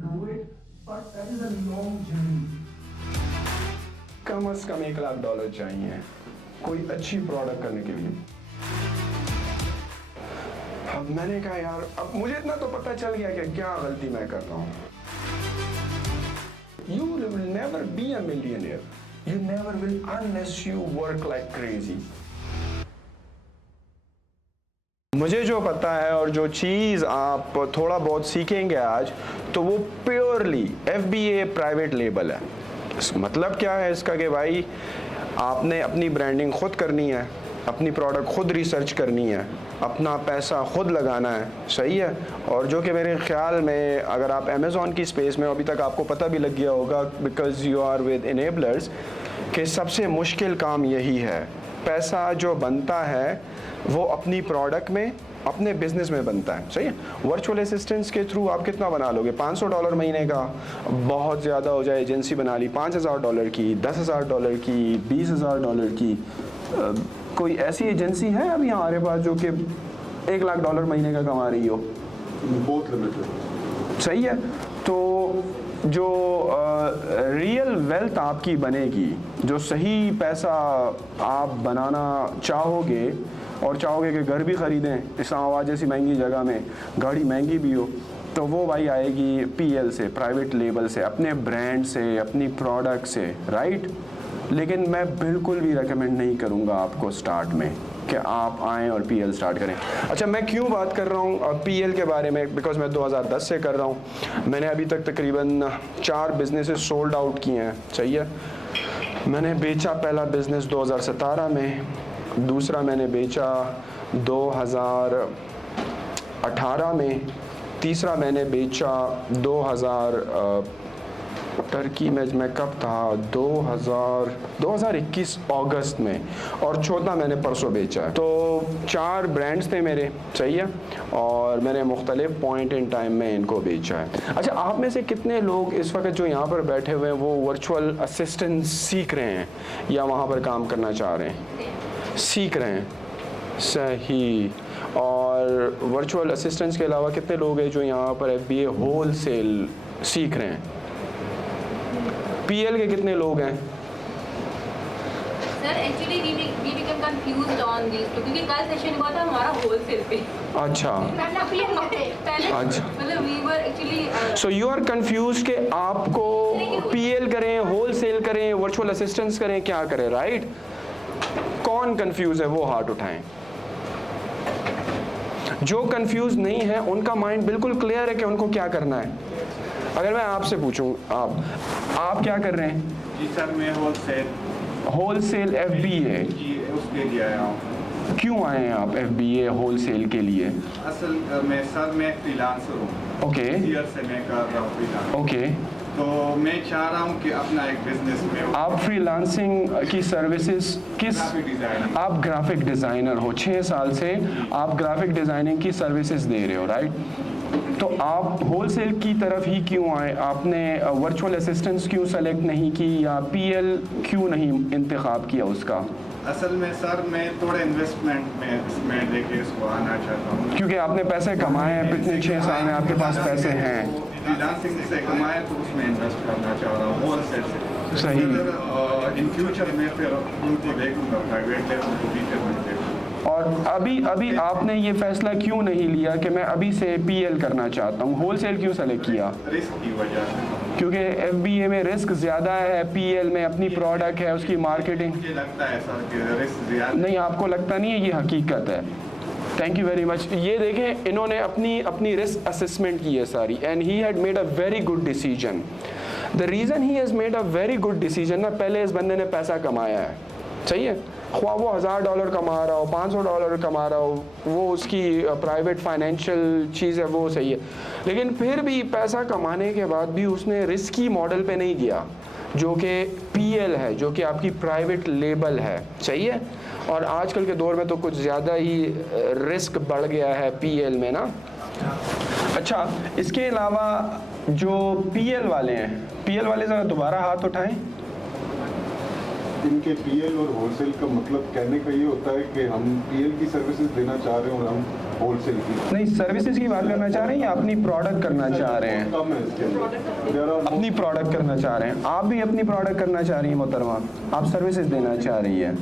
do it, but that is a long journey. कम से कम $1 लाख चाहिए कोई अच्छी प्रोडक्ट करने के लिए। अब मैंने कहा यार, अब मुझे इतना तो पता चल गया कि क्या गलती मैं कर रहा हूँ। You will never be a millionaire. You never will unless you work like crazy. मुझे जो पता है और जो चीज़ आप थोड़ा बहुत सीखेंगे आज, तो वो प्योरली FBA प्राइवेट लेबल है। मतलब क्या है इसका कि भाई आपने अपनी ब्रांडिंग खुद करनी है, अपनी प्रोडक्ट खुद रिसर्च करनी है, अपना पैसा खुद लगाना है, सही है। और जो कि मेरे ख्याल में अगर आप अमेज़ॉन की स्पेस में, अभी तक आपको पता भी लग गया होगा because you are with enablers, कि सबसे मुश्किल काम यही है। पैसा जो बनता है वो अपनी प्रोडक्ट में, अपने बिजनेस में बनता है, सही है। वर्चुअल असिस्टेंट्स के थ्रू आप कितना बना लोगे? $500 महीने का, बहुत ज़्यादा हो जाए एजेंसी बना ली $5000 की, $10,000 की, $20,000 की। कोई ऐसी एजेंसी है अभी हमारे पास जो कि $1 लाख महीने का कमा रही हो? बहुत लिमिटेड, सही है। तो जो रियल वेल्थ आपकी बनेगी, जो सही पैसा आप बनाना चाहोगे और चाहोगे कि घर भी ख़रीदें इस्लामाबाद जैसी महंगी जगह में, गाड़ी महंगी भी हो, तो वो भाई आएगी PL से, प्राइवेट लेबल से, अपने ब्रांड से, अपनी प्रोडक्ट से, राइट। लेकिन मैं बिल्कुल भी रेकमेंड नहीं करूँगा आपको स्टार्ट में कि आप आएँ और PL स्टार्ट करें। अच्छा, मैं क्यों बात कर रहा हूँ PL के बारे में? बिकॉज मैं 2010 से कर रहा हूँ। मैंने अभी तक तकरीबन 4 बिजनेसेस सोल्ड आउट किए हैं, सही है। मैंने बेचा पहला बिज़नेस 2017 में, दूसरा मैंने बेचा 2018 में, तीसरा मैंने बेचा 2000 टर्की में, मैं कब था, 2021 अगस्त में, और चौथा मैंने परसों बेचा है। तो 4 ब्रांड्स थे मेरे, सही है, और मैंने मुख्तलिफ पॉइंट इन टाइम में इनको बेचा है। अच्छा, आप में से कितने लोग इस वक्त जो यहाँ पर बैठे हुए हैं वो वर्चुअल असिस्टेंट सीख रहे हैं या वहाँ पर काम करना चाह रहे हैं? सीख रहे हैं, सही। और वर्चुअल असिस्टेंट्स के अलावा कितने लोग हैं जो यहाँ पर FBA होल सेल सीख रहे हैं? PL के कितने लोग हैं? Sir actually we become confused on this too, क्योंकि कल सेशन हुआ था हमारा होलसेल पे। अच्छा, पहले अच्छा, मतलब we were actually so you are confuse कि आपको PL करें, होलसेल करें, वर्चुअल असिस्टेंट्स करें, क्या करें, राइट? कौन कंफ्यूज है वो हाथ उठाएं। जो कंफ्यूज नहीं है उनका माइंड बिल्कुल क्लियर है कि उनको क्या करना है। अगर मैं आपसे पूछूं, आप क्या कर रहे हैं? जी सर, मैं होलसेल FBA जी उसके लिए आया हूँ। क्यों आए हैं आप FBA होलसेल के लिए? असल में सर मैं फ्रीलांसर हूँ। ओके, ईयर से मैं कर रहा हूँ फ्रीलांस। ओके। तो मैं चाह रहा हूँ कि अपना एक बिजनेस में हो। आप फ्रीलांसिंग की सर्विसेज किस? Graphic designer. आप ग्राफिक डिज़ाइनर हो, 6 साल से आप ग्राफिक डिज़ाइनिंग की सर्विसेज दे रहे हो, राइट? तो आप होलसेल की तरफ ही क्यों आए? आपने वर्चुअल असिस्टेंट्स क्यों सेलेक्ट नहीं की या PL क्यों नहीं इंतखाब किया उसका? असल में सर मैं थोड़ा इन्वेस्टमेंट में इसमें लेके इसको आना चाहता हूँ, क्योंकि आपने पैसे कमाए हैं, पिछले 6 साल में आपके पास पैसे हैं। फ्रीलांसिंग से कमाए तो उसमें इन्वेस्ट करना चाह रहा हूँ होलसेल से। सही। इन फ्यूचर में फिर उनको देखूंगा, प्राइवेट लेवल को भी फिर मैं देखूंगा। और अभी आपने ये फैसला क्यों नहीं लिया कि मैं अभी से PL करना चाहता हूँ? होलसेल क्यों सेलेक्ट किया? रिस्क की वजह से, क्योंकि FBA में रिस्क ज़्यादा है, PL में अपनी प्रोडक्ट है, उसकी मार्केटिंग। मुझे लगता है सर कि रिस्क ज़्यादा नहीं, आपको लगता नहीं है, ये हकीकत है। Thank you very much. ये देखें, इन्होंने अपनी रिस्क असेसमेंट की है सारी, and he had made a very good decision. The reason he has made a very good decision ना, पहले इस बंदे ने पैसा कमाया है, सही है। ख्वाह वो $1000 कमा रहा हो, $500 कमा रहा हो, वो उसकी प्राइवेट फाइनेंशियल चीज़ है, वो सही है। लेकिन फिर भी पैसा कमाने के बाद भी उसने रिस्की मॉडल पे नहीं गया, जो कि PL है, जो कि आपकी प्राइवेट लेबल है, सही है। और आजकल के दौर में तो कुछ ज़्यादा ही रिस्क बढ़ गया है PL में ना। अच्छा, इसके अलावा जो PL वाले हैं, PL वाले ज़रा दोबारा हाथ उठाएं। इनके पीएल और होलसेल का मतलब कहने का ये होता है कि हम पीएल की सर्विसेज देना चाह रहे हैं और हम होलसेल की नहीं, सर्विसेज की बात करना चाह रहे हैं या अपनी प्रोडक्ट करना चाह रहे हैं? कम है इसके अंदर। अपनी प्रोडक्ट करना चाह रहे हैं। आप भी अपनी प्रोडक्ट करना चाह रही हैं मोहतरमा, आप सर्विसेज देना चाह रही है।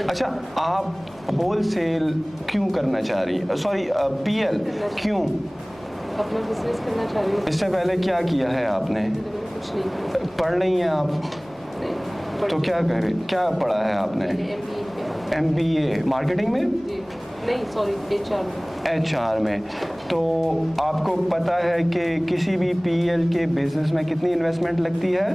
अच्छा, आप होलसेल क्यों करना चाह रही है? सॉरी, पीएल क्यों? अपना बिजनेस करना चाह रही हूँ। इससे पहले क्या किया है आपने? कुछ नहीं पढ़ रही हैं आप? नहीं, तो क्या करें, क्या पढ़ा है आपने? MBA मार्केटिंग में? जी नहीं, सॉरी, HR में। HR में। तो आपको पता है कि किसी भी PL के बिजनेस में कितनी इन्वेस्टमेंट लगती है?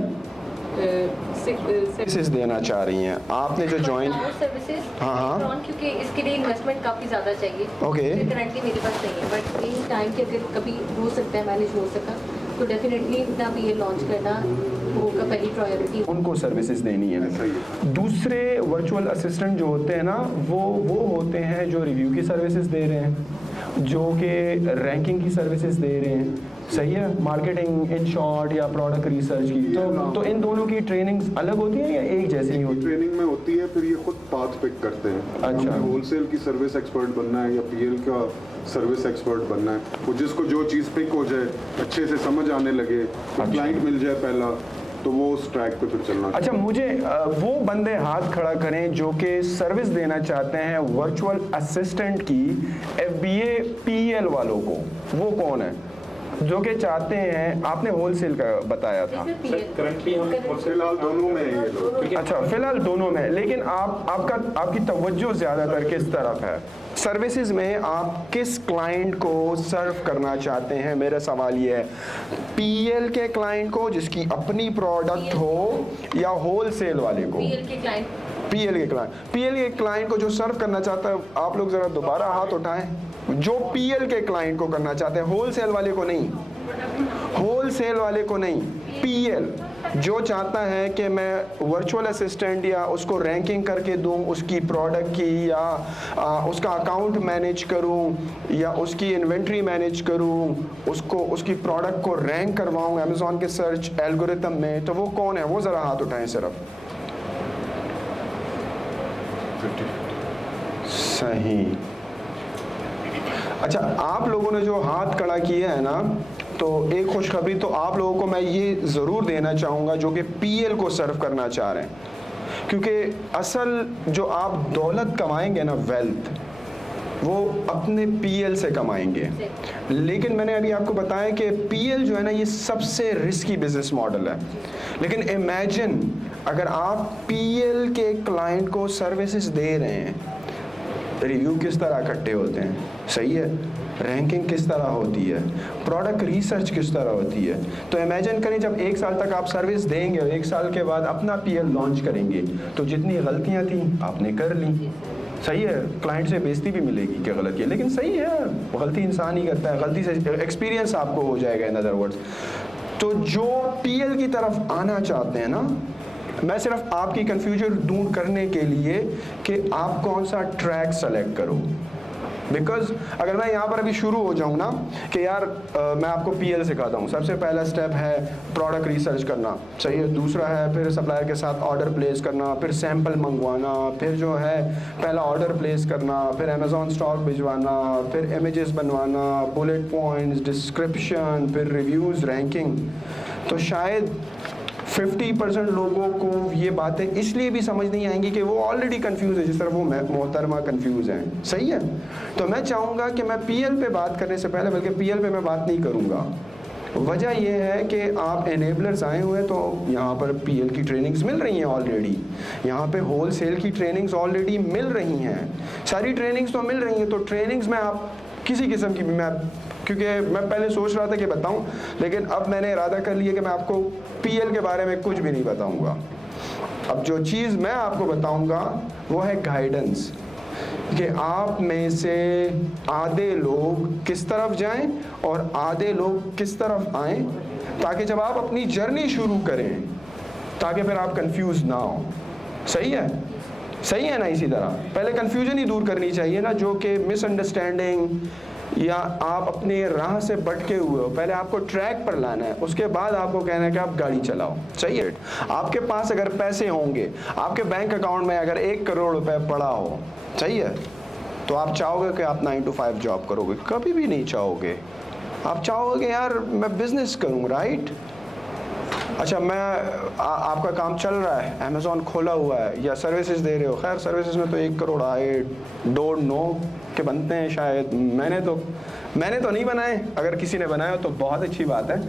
सर्विसेज देना चाह रही हैं आपने जो ज्वाइन। सर्विसेज, हाँ। क्योंकि इसके लिए इन्वेस्टमेंट काफ़ी ज़्यादा चाहिए। ओके। करंटली मेरे पास नहीं है, बट इन टाइम के अगर कभी हो सकता है, मैनेज हो सका, तो डेफिनेटली अपना PL लॉन्च करना होगा पहली प्रायोरिटी। उनको सर्विसेज देनी है। दूसरे वर्चुअल असिस्टेंट जो होते हैं ना, वो होते हैं जो रिव्यू की सर्विसेज दे रहे हैं, जो कि रैंकिंग की सर्विसेज दे रहे हैं। सही है, मार्केटिंग इन शॉर्ट या प्रोडक्ट रिसर्च की। तो इन दोनों की ट्रेनिंग्स अलग होती है या एक जैसी ही होती है? ट्रेनिंग में होती है, फिर ये खुद पाथ पिक करते हैं। अच्छा। हमें होलसेल की सर्विस एक्सपर्ट बनना है या पीएल का सर्विस एक्सपर्ट बनना है, वो जिसको जो चीज़ पिक हो जाए, अच्छे से समझ आने लगे, क्लाइंट मिल जाए पहला, तो वो उस ट्रैक पे फिर चलना। अच्छा, मुझे वो बंदे हाथ खड़ा करें जो कि सर्विस देना चाहते हैं वर्चुअल असिस्टेंट की FBA PL वालों को। वो कौन है जो कि चाहते हैं? आपने होलसेल का बताया था। करंटली हम फिलहाल दोनों में है ये लोग। अच्छा, फिलहाल दोनों में, लेकिन आपकी तवज्जो ज़्यादातर किस तरफ है? सर्विसेज में आप किस क्लाइंट को सर्व करना चाहते हैं? मेरा सवाल ये है, PL के क्लाइंट को जिसकी अपनी प्रोडक्ट हो या होलसेल वाले को? PL के क्लाइंट। PL के क्लाइंट को जो सर्व करना चाहता है, आप लोग ज़रा दोबारा हाथ उठाएं। जो PL के क्लाइंट को करना चाहते हैं, होलसेल वाले को नहीं, होलसेल वाले को नहीं, PL जो चाहता है कि मैं वर्चुअल असिस्टेंट या उसको रैंकिंग करके दूं, उसकी प्रोडक्ट की, या उसका अकाउंट मैनेज करूं, या उसकी इन्वेंट्री मैनेज करूं, उसकी प्रोडक्ट को रैंक करवाऊं अमेज़ॉन के सर्च एल्गोरिथम में, तो वो कौन है? वो ज़रा हाथ उठाएं सिर्फ। सही। अच्छा, आप लोगों ने जो हाथ खड़ा किया है ना, तो एक खुशखबरी तो आप लोगों को मैं ये ज़रूर देना चाहूँगा जो कि PL को सर्व करना चाह रहे हैं, क्योंकि असल जो आप दौलत कमाएंगे ना, वेल्थ, वो अपने PL से कमाएंगे। लेकिन मैंने अभी आपको बताया कि PL जो है ना, ये सबसे रिस्की बिजनेस मॉडल है। लेकिन इमेजिन अगर आप PL के क्लाइंट को सर्विसेज दे रहे हैं, रिव्यू किस तरह इकट्ठे होते हैं, सही है, रैंकिंग किस तरह होती है, प्रोडक्ट रिसर्च किस तरह होती है। तो इमेजिन करें जब 1 साल तक आप सर्विस देंगे और 1 साल के बाद अपना PL लॉन्च करेंगे, तो जितनी गलतियां थी आपने कर ली। सही है, क्लाइंट से बेइज्जती भी मिलेगी कि गलत किया, लेकिन सही है, गलती इंसान ही करता है, गलती से एक्सपीरियंस आपको हो जाएगा इन अदर वर्ड्स। तो जो PL की तरफ आना चाहते हैं ना, मैं सिर्फ आपकी कन्फ्यूजन दूर करने के लिए कि आप कौन सा ट्रैक सेलेक्ट करो। बिकॉज अगर मैं यहाँ पर अभी शुरू हो जाऊँ ना कि यार मैं आपको PL सिखाता हूँ, सबसे पहला स्टेप है प्रोडक्ट रिसर्च करना, सही है, दूसरा है फिर सप्लायर के साथ ऑर्डर प्लेस करना, फिर सैंपल मंगवाना, फिर जो है पहला ऑर्डर प्लेस करना, फिर अमेज़ॉन स्टॉक भिजवाना, फिर इमेजेस बनवाना, बुलेट पॉइंट्स, डिस्क्रिप्शन, फिर रिव्यूज़, रैंकिंग। तो शायद 50% लोगों को ये बातें इसलिए भी समझ नहीं आएंगी कि वो ऑलरेडी कंफ्यूज है, जिस तरह वो मोहतरमा कंफ्यूज हैं। सही है, तो मैं चाहूँगा कि मैं PL पे बात करने से पहले, बल्कि PL पे मैं बात नहीं करूँगा। वजह यह है कि आप एनेबलर्स आए हुए हैं, तो यहाँ पर PL की ट्रेनिंग्स मिल रही हैं ऑलरेडी, यहाँ पे होलसेल की ट्रेनिंग्स ऑलरेडी मिल रही हैं, सारी ट्रेनिंग्स तो मिल रही हैं। तो ट्रेनिंग्स में आप किसी किस्म की भी, मैं क्योंकि मैं पहले सोच रहा था कि बताऊं, लेकिन अब मैंने इरादा कर लिया कि मैं आपको PL के बारे में कुछ भी नहीं बताऊंगा। अब जो चीज़ मैं आपको बताऊंगा वो है गाइडेंस, कि आप में से आधे लोग किस तरफ जाएं और आधे लोग किस तरफ आएं, ताकि जब आप अपनी जर्नी शुरू करें ताकि फिर आप कंफ्यूज ना हो। सही है, सही है ना? इसी तरह पहले कंफ्यूजन ही दूर करनी चाहिए ना, जो कि मिसअंडरस्टैंडिंग या आप अपने राह से भटके हुए हो, पहले आपको ट्रैक पर लाना है, उसके बाद आपको कहना है कि आप गाड़ी चलाओ। सही है। आपके पास अगर पैसे होंगे, आपके बैंक अकाउंट में अगर 1 करोड़ रुपए पड़ा हो, सही है, तो आप चाहोगे कि आप 9 to 5 जॉब करोगे? कभी भी नहीं चाहोगे। आप चाहोगे यार मैं बिजनेस करूँ, राइट? अच्छा, आपका काम चल रहा है, अमेज़ॉन खोला हुआ है या सर्विसेज दे रहे हो। खैर सर्विसेज में तो 1 करोड़ आए, डोंट नो के बनते हैं शायद। मैंने तो नहीं बनाए, अगर किसी ने बनाया तो बहुत अच्छी बात है।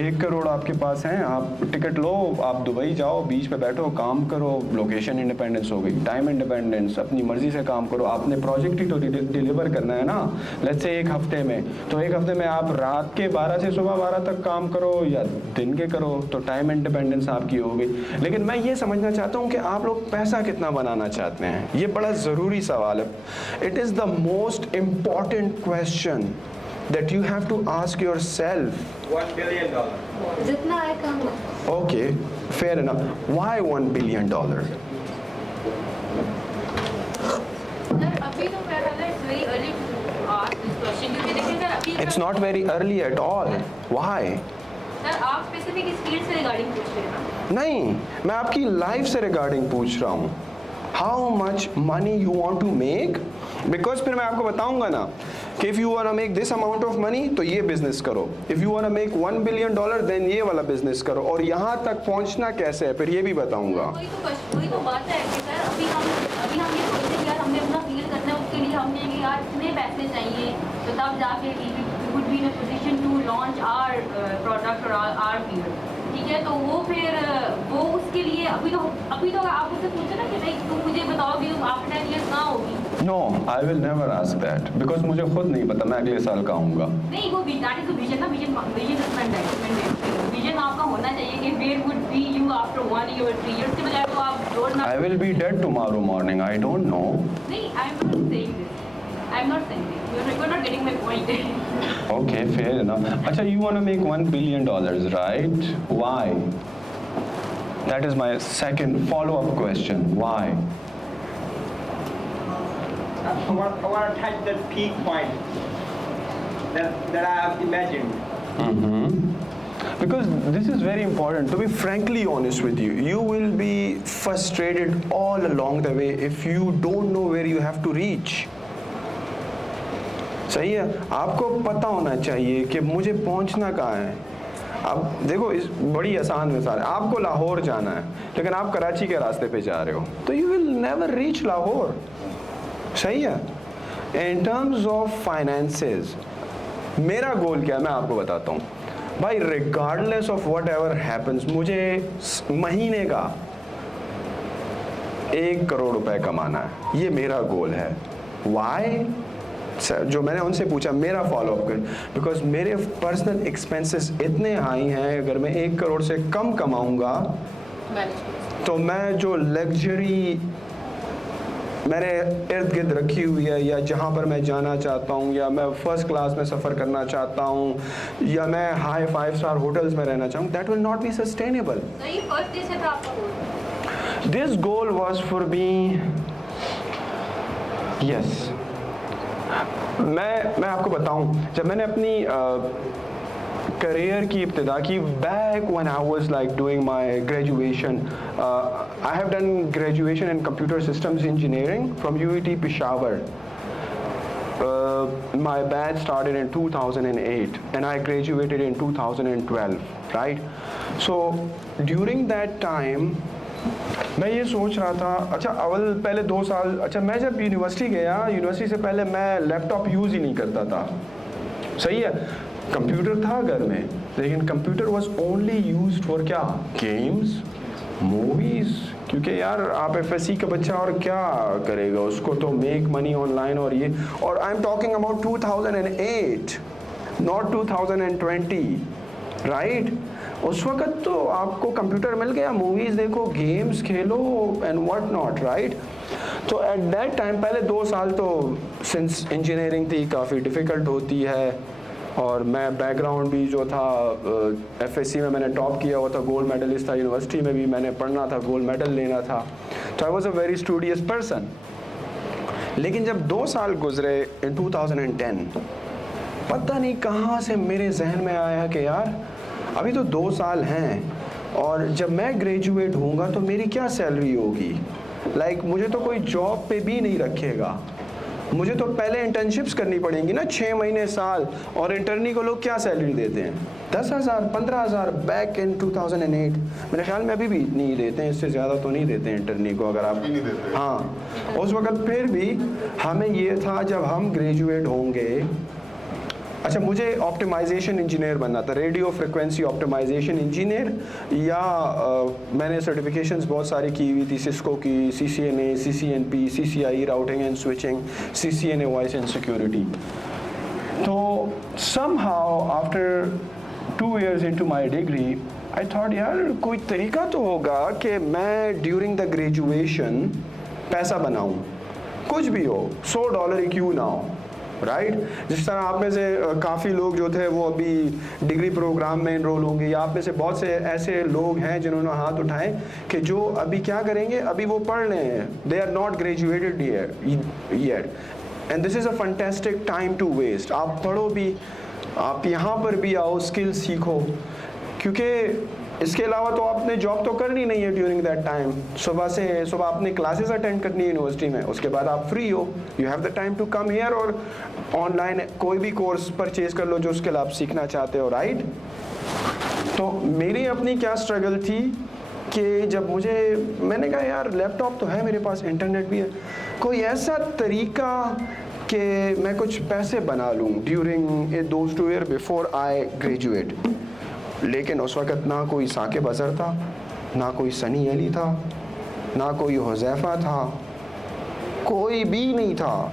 1 करोड़ आपके पास हैं, आप टिकट लो, आप दुबई जाओ, बीच पे बैठो, काम करो, लोकेशन इंडिपेंडेंस हो गई, टाइम इंडिपेंडेंस, अपनी मर्जी से काम करो। आपने प्रोजेक्ट ही तो डिलीवर करना है ना, लेट्स से 1 हफ्ते में, तो 1 हफ्ते में आप रात के 12 से सुबह 12 तक काम करो या दिन के करो, तो टाइम इंडिपेंडेंस आपकी हो गई। लेकिन मैं ये समझना चाहता हूँ कि आप लोग पैसा कितना बनाना चाहते हैं, ये बड़ा ज़रूरी सवाल है। It is the most important question that you have to ask yourself. $1 billion. जितना आए कम हो। Okay, fair enough. Why $1 billion? Sir अभी तो मेरा ख्याल है it's very early to ask this question, क्योंकि देखिए सर अभी It's not very early at all. Why? Sir आप स्पेसिफिक स्किल से रिगार्डिंग पूछ रहे हैं ना? नहीं, मैं आपकी लाइफ से रिगार्डिंग पूछ रहा हूँ। How much money you want to make? Because फिर मैं आपको बताऊंगा ना कि if you wanna make this amount of money तो ये बिजनेस करो, if you wanna make $1 billion then ये वाला बिजनेस करो, और यहाँ तक पहुँचना कैसे है फिर ये भी बताऊंगा। वही तो बात है कि सर अभी हम ये सोचते हैं यार हमने अपना फील करना है, उसके लिए हमने कि यार इतने पैसे चाहिए तो तब जाके we would be in a position to launch our product or our field। ठीक है, तो वो फिर वो उसके लिए अभी तो आप उससे पूछे ना कि भाई तुम मुझे बताओ कि आफ्टर 10 years कहाँ होगी। No, I will never ask that because मुझे खुद नहीं पता मैं अगले साल का आऊँगा। नहीं, वो दैट इज द विजन ना, विजन आपका होना चाहिए कि where would be you after 1 year 3 years के बजाय तो आप रोड ना। I will be dead tomorrow morning. I don't know. नहीं, I am not saying this, I am not saying this, you are not getting my point. Okay, fair enough. अच्छा, you want to make $1 billion, right? Why? That is my second follow-up question. Why? I want to touch that peak point that I have imagined. Because this is very important. To be frankly honest with you, you will be frustrated all along the way if you don't know where you have to reach. सही है, आपको पता होना चाहिए कि मुझे पहुंचना कहाँ है। अब देखो, इस बड़ी आसान मिसाल है, आपको लाहौर जाना है लेकिन आप कराची के रास्ते पे जा रहे हो तो you will never reach Lahore. सही है। इन टर्म्स ऑफ फाइनेंसेस मेरा गोल क्या है मैं आपको बताता हूँ भाई। Regardless of what ever happens, मुझे महीने का 1 करोड़ रुपए कमाना है, ये मेरा गोल है। वाई? जो मैंने उनसे पूछा, मेरा फॉलोअप कर, बिकॉज मेरे पर्सनल एक्सपेंसेस इतने हाई हैं, अगर मैं 1 करोड़ से कम कमाऊंगा तो मैं जो लग्जरी मैंने इर्द गिर्द रखी हुई है या जहाँ पर मैं जाना चाहता हूँ या मैं फर्स्ट क्लास में सफ़र करना चाहता हूँ या मैं हाई 5 स्टार होटल्स में रहना चाहूँ, that will not be sustainable. This goal was for me, yes. मैं आपको बताऊं, जब मैंने अपनी करियर की इब्तिदा की, back when I was like doing my graduation, I have done graduation in computer systems engineering from UET Peshawar. My batch started in 2008 and I graduated in 2012, right? So during that time मैं ये सोच रहा था, अच्छा पहले 2 साल, अच्छा मैं जब यूनिवर्सिटी गया, यूनिवर्सिटी से पहले मैं लैपटॉप यूज़ ही नहीं करता था। सही है, कंप्यूटर था घर में लेकिन computer was only used for क्या? Games, movies. क्योंकि यार आप FSC का बच्चा और क्या करेगा, उसको तो मेक मनी ऑनलाइन और ये, और I am talking about 2008 not 2020, right? उस वक्त तो आपको कंप्यूटर मिल गया, मूवीज़ देखो, games Khelo and what not, right? तो एट दैट टाइम पहले 2 साल तो सिंस इंजीनियरिंग थी काफ़ी डिफ़िकल्ट होती है, और मैं बैकग्राउंड भी जो था FSC में मैंने टॉप किया हुआ था, गोल्ड मेडलिस्ट था, यूनिवर्सिटी में भी मैंने पढ़ना था, गोल्ड मेडल लेना था, तो I was a very studious person. लेकिन जब 2 साल गुजरे इन 2010, पता नहीं कहाँ से मेरे जहन में आया कि यार अभी तो 2 साल हैं और जब मैं ग्रेजुएट होऊंगा तो मेरी क्या सैलरी होगी। लाइक मुझे तो कोई जॉब पे भी नहीं रखेगा, मुझे तो पहले इंटर्नशिप्स करनी पड़ेंगी ना, 6 महीने साल। और इंटर्नी को लोग क्या सैलरी देते हैं, 10,000 15,000 बैक इन 2008। मेरे ख्याल में अभी भी नहीं देते हैं, इससे ज़्यादा तो नहीं देते हैं इंटर्नी को अगर आप नहीं देते। हाँ उस वक्त फिर भी हमें ये था जब हम ग्रेजुएट होंगे। अच्छा, मुझे ऑप्टिमाइजेशन इंजीनियर बनना था, रेडियो फ्रिक्वेंसी ऑप्टिमाइजेशन इंजीनियर, या मैंने सर्टिफिकेशंस बहुत सारी की हुई थी, सिस्को की, CCNA, CCNP, CCIE routing and switching, CCNA voice and security. तो somehow after 2 years into my degree I thought यार कोई तरीका तो होगा कि मैं ड्यूरिंग द ग्रेजुएशन पैसा बनाऊं, कुछ भी हो, $100 ही क्यों ना हो, राइट। जिस तरह आप में से काफ़ी लोग जो थे वो अभी डिग्री प्रोग्राम में इनरोल होंगे, या आप में से बहुत से ऐसे लोग हैं जिन्होंने हाथ उठाए कि जो अभी क्या करेंगे, अभी वो पढ़ रहे हैं, they are not graduated yet, and this is a fantastic time to waste. आप पढ़ो भी, आप यहाँ पर भी आओ, स्किल सीखो, क्योंकि इसके अलावा तो आपने जॉब तो करनी नहीं है ड्यूरिंग दैट टाइम। सुबह आपने क्लासेस अटेंड करनी है यूनिवर्सिटी में, उसके बाद आप फ्री हो, you have the time to come here, और ऑनलाइन कोई भी कोर्स परचेज कर लो जो स्किल आप सीखना चाहते हो, राइट। तो मेरी अपनी क्या स्ट्रगल थी कि जब मैंने कहा यार लैपटॉप तो है मेरे पास, इंटरनेट भी है, कोई ऐसा तरीका कि मैं कुछ पैसे बना लूँ during those 2 years before I graduate. लेकिन उस वक़्त ना कोई साकिब अज़हर था, ना कोई सनी अली था, ना कोई हुज़ैफ़ा था, कोई भी नहीं था।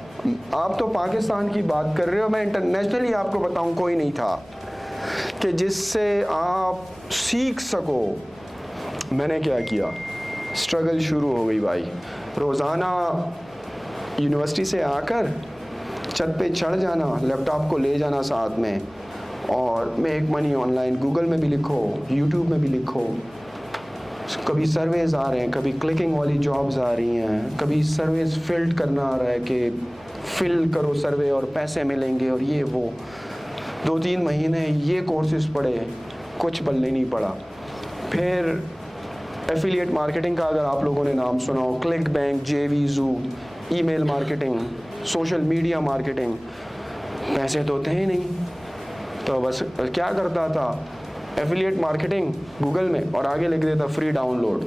आप तो पाकिस्तान की बात कर रहे हो, मैं इंटरनेशनली आपको बताऊं कोई नहीं था कि जिससे आप सीख सको। मैंने क्या किया, स्ट्रगल शुरू हो गई भाई। रोज़ाना यूनिवर्सिटी से आकर छत पे चढ़ जाना, लैपटॉप को ले जाना साथ में, और मेक मनी ऑनलाइन, गूगल में भी लिखो, यूट्यूब में भी लिखो। कभी सर्वेज आ रहे हैं, कभी क्लिकिंग वाली जॉब्स आ रही हैं, कभी सर्वेज फिल्ड करना आ रहा है कि फिल करो सर्वे और पैसे मिलेंगे और ये वो। 2-3 महीने ये कोर्सेज पढ़े, कुछ बल्ले नहीं पड़ा। फिर एफिलिएट मार्केटिंग का अगर आप लोगों ने नाम सुना हो, click bank, JVZoo, email marketing, social media marketing, पैसे तो थे ही नहीं, तो बस क्या करता था, एफिलिएट मार्केटिंग गूगल में और आगे लिख देता फ्री डाउनलोड,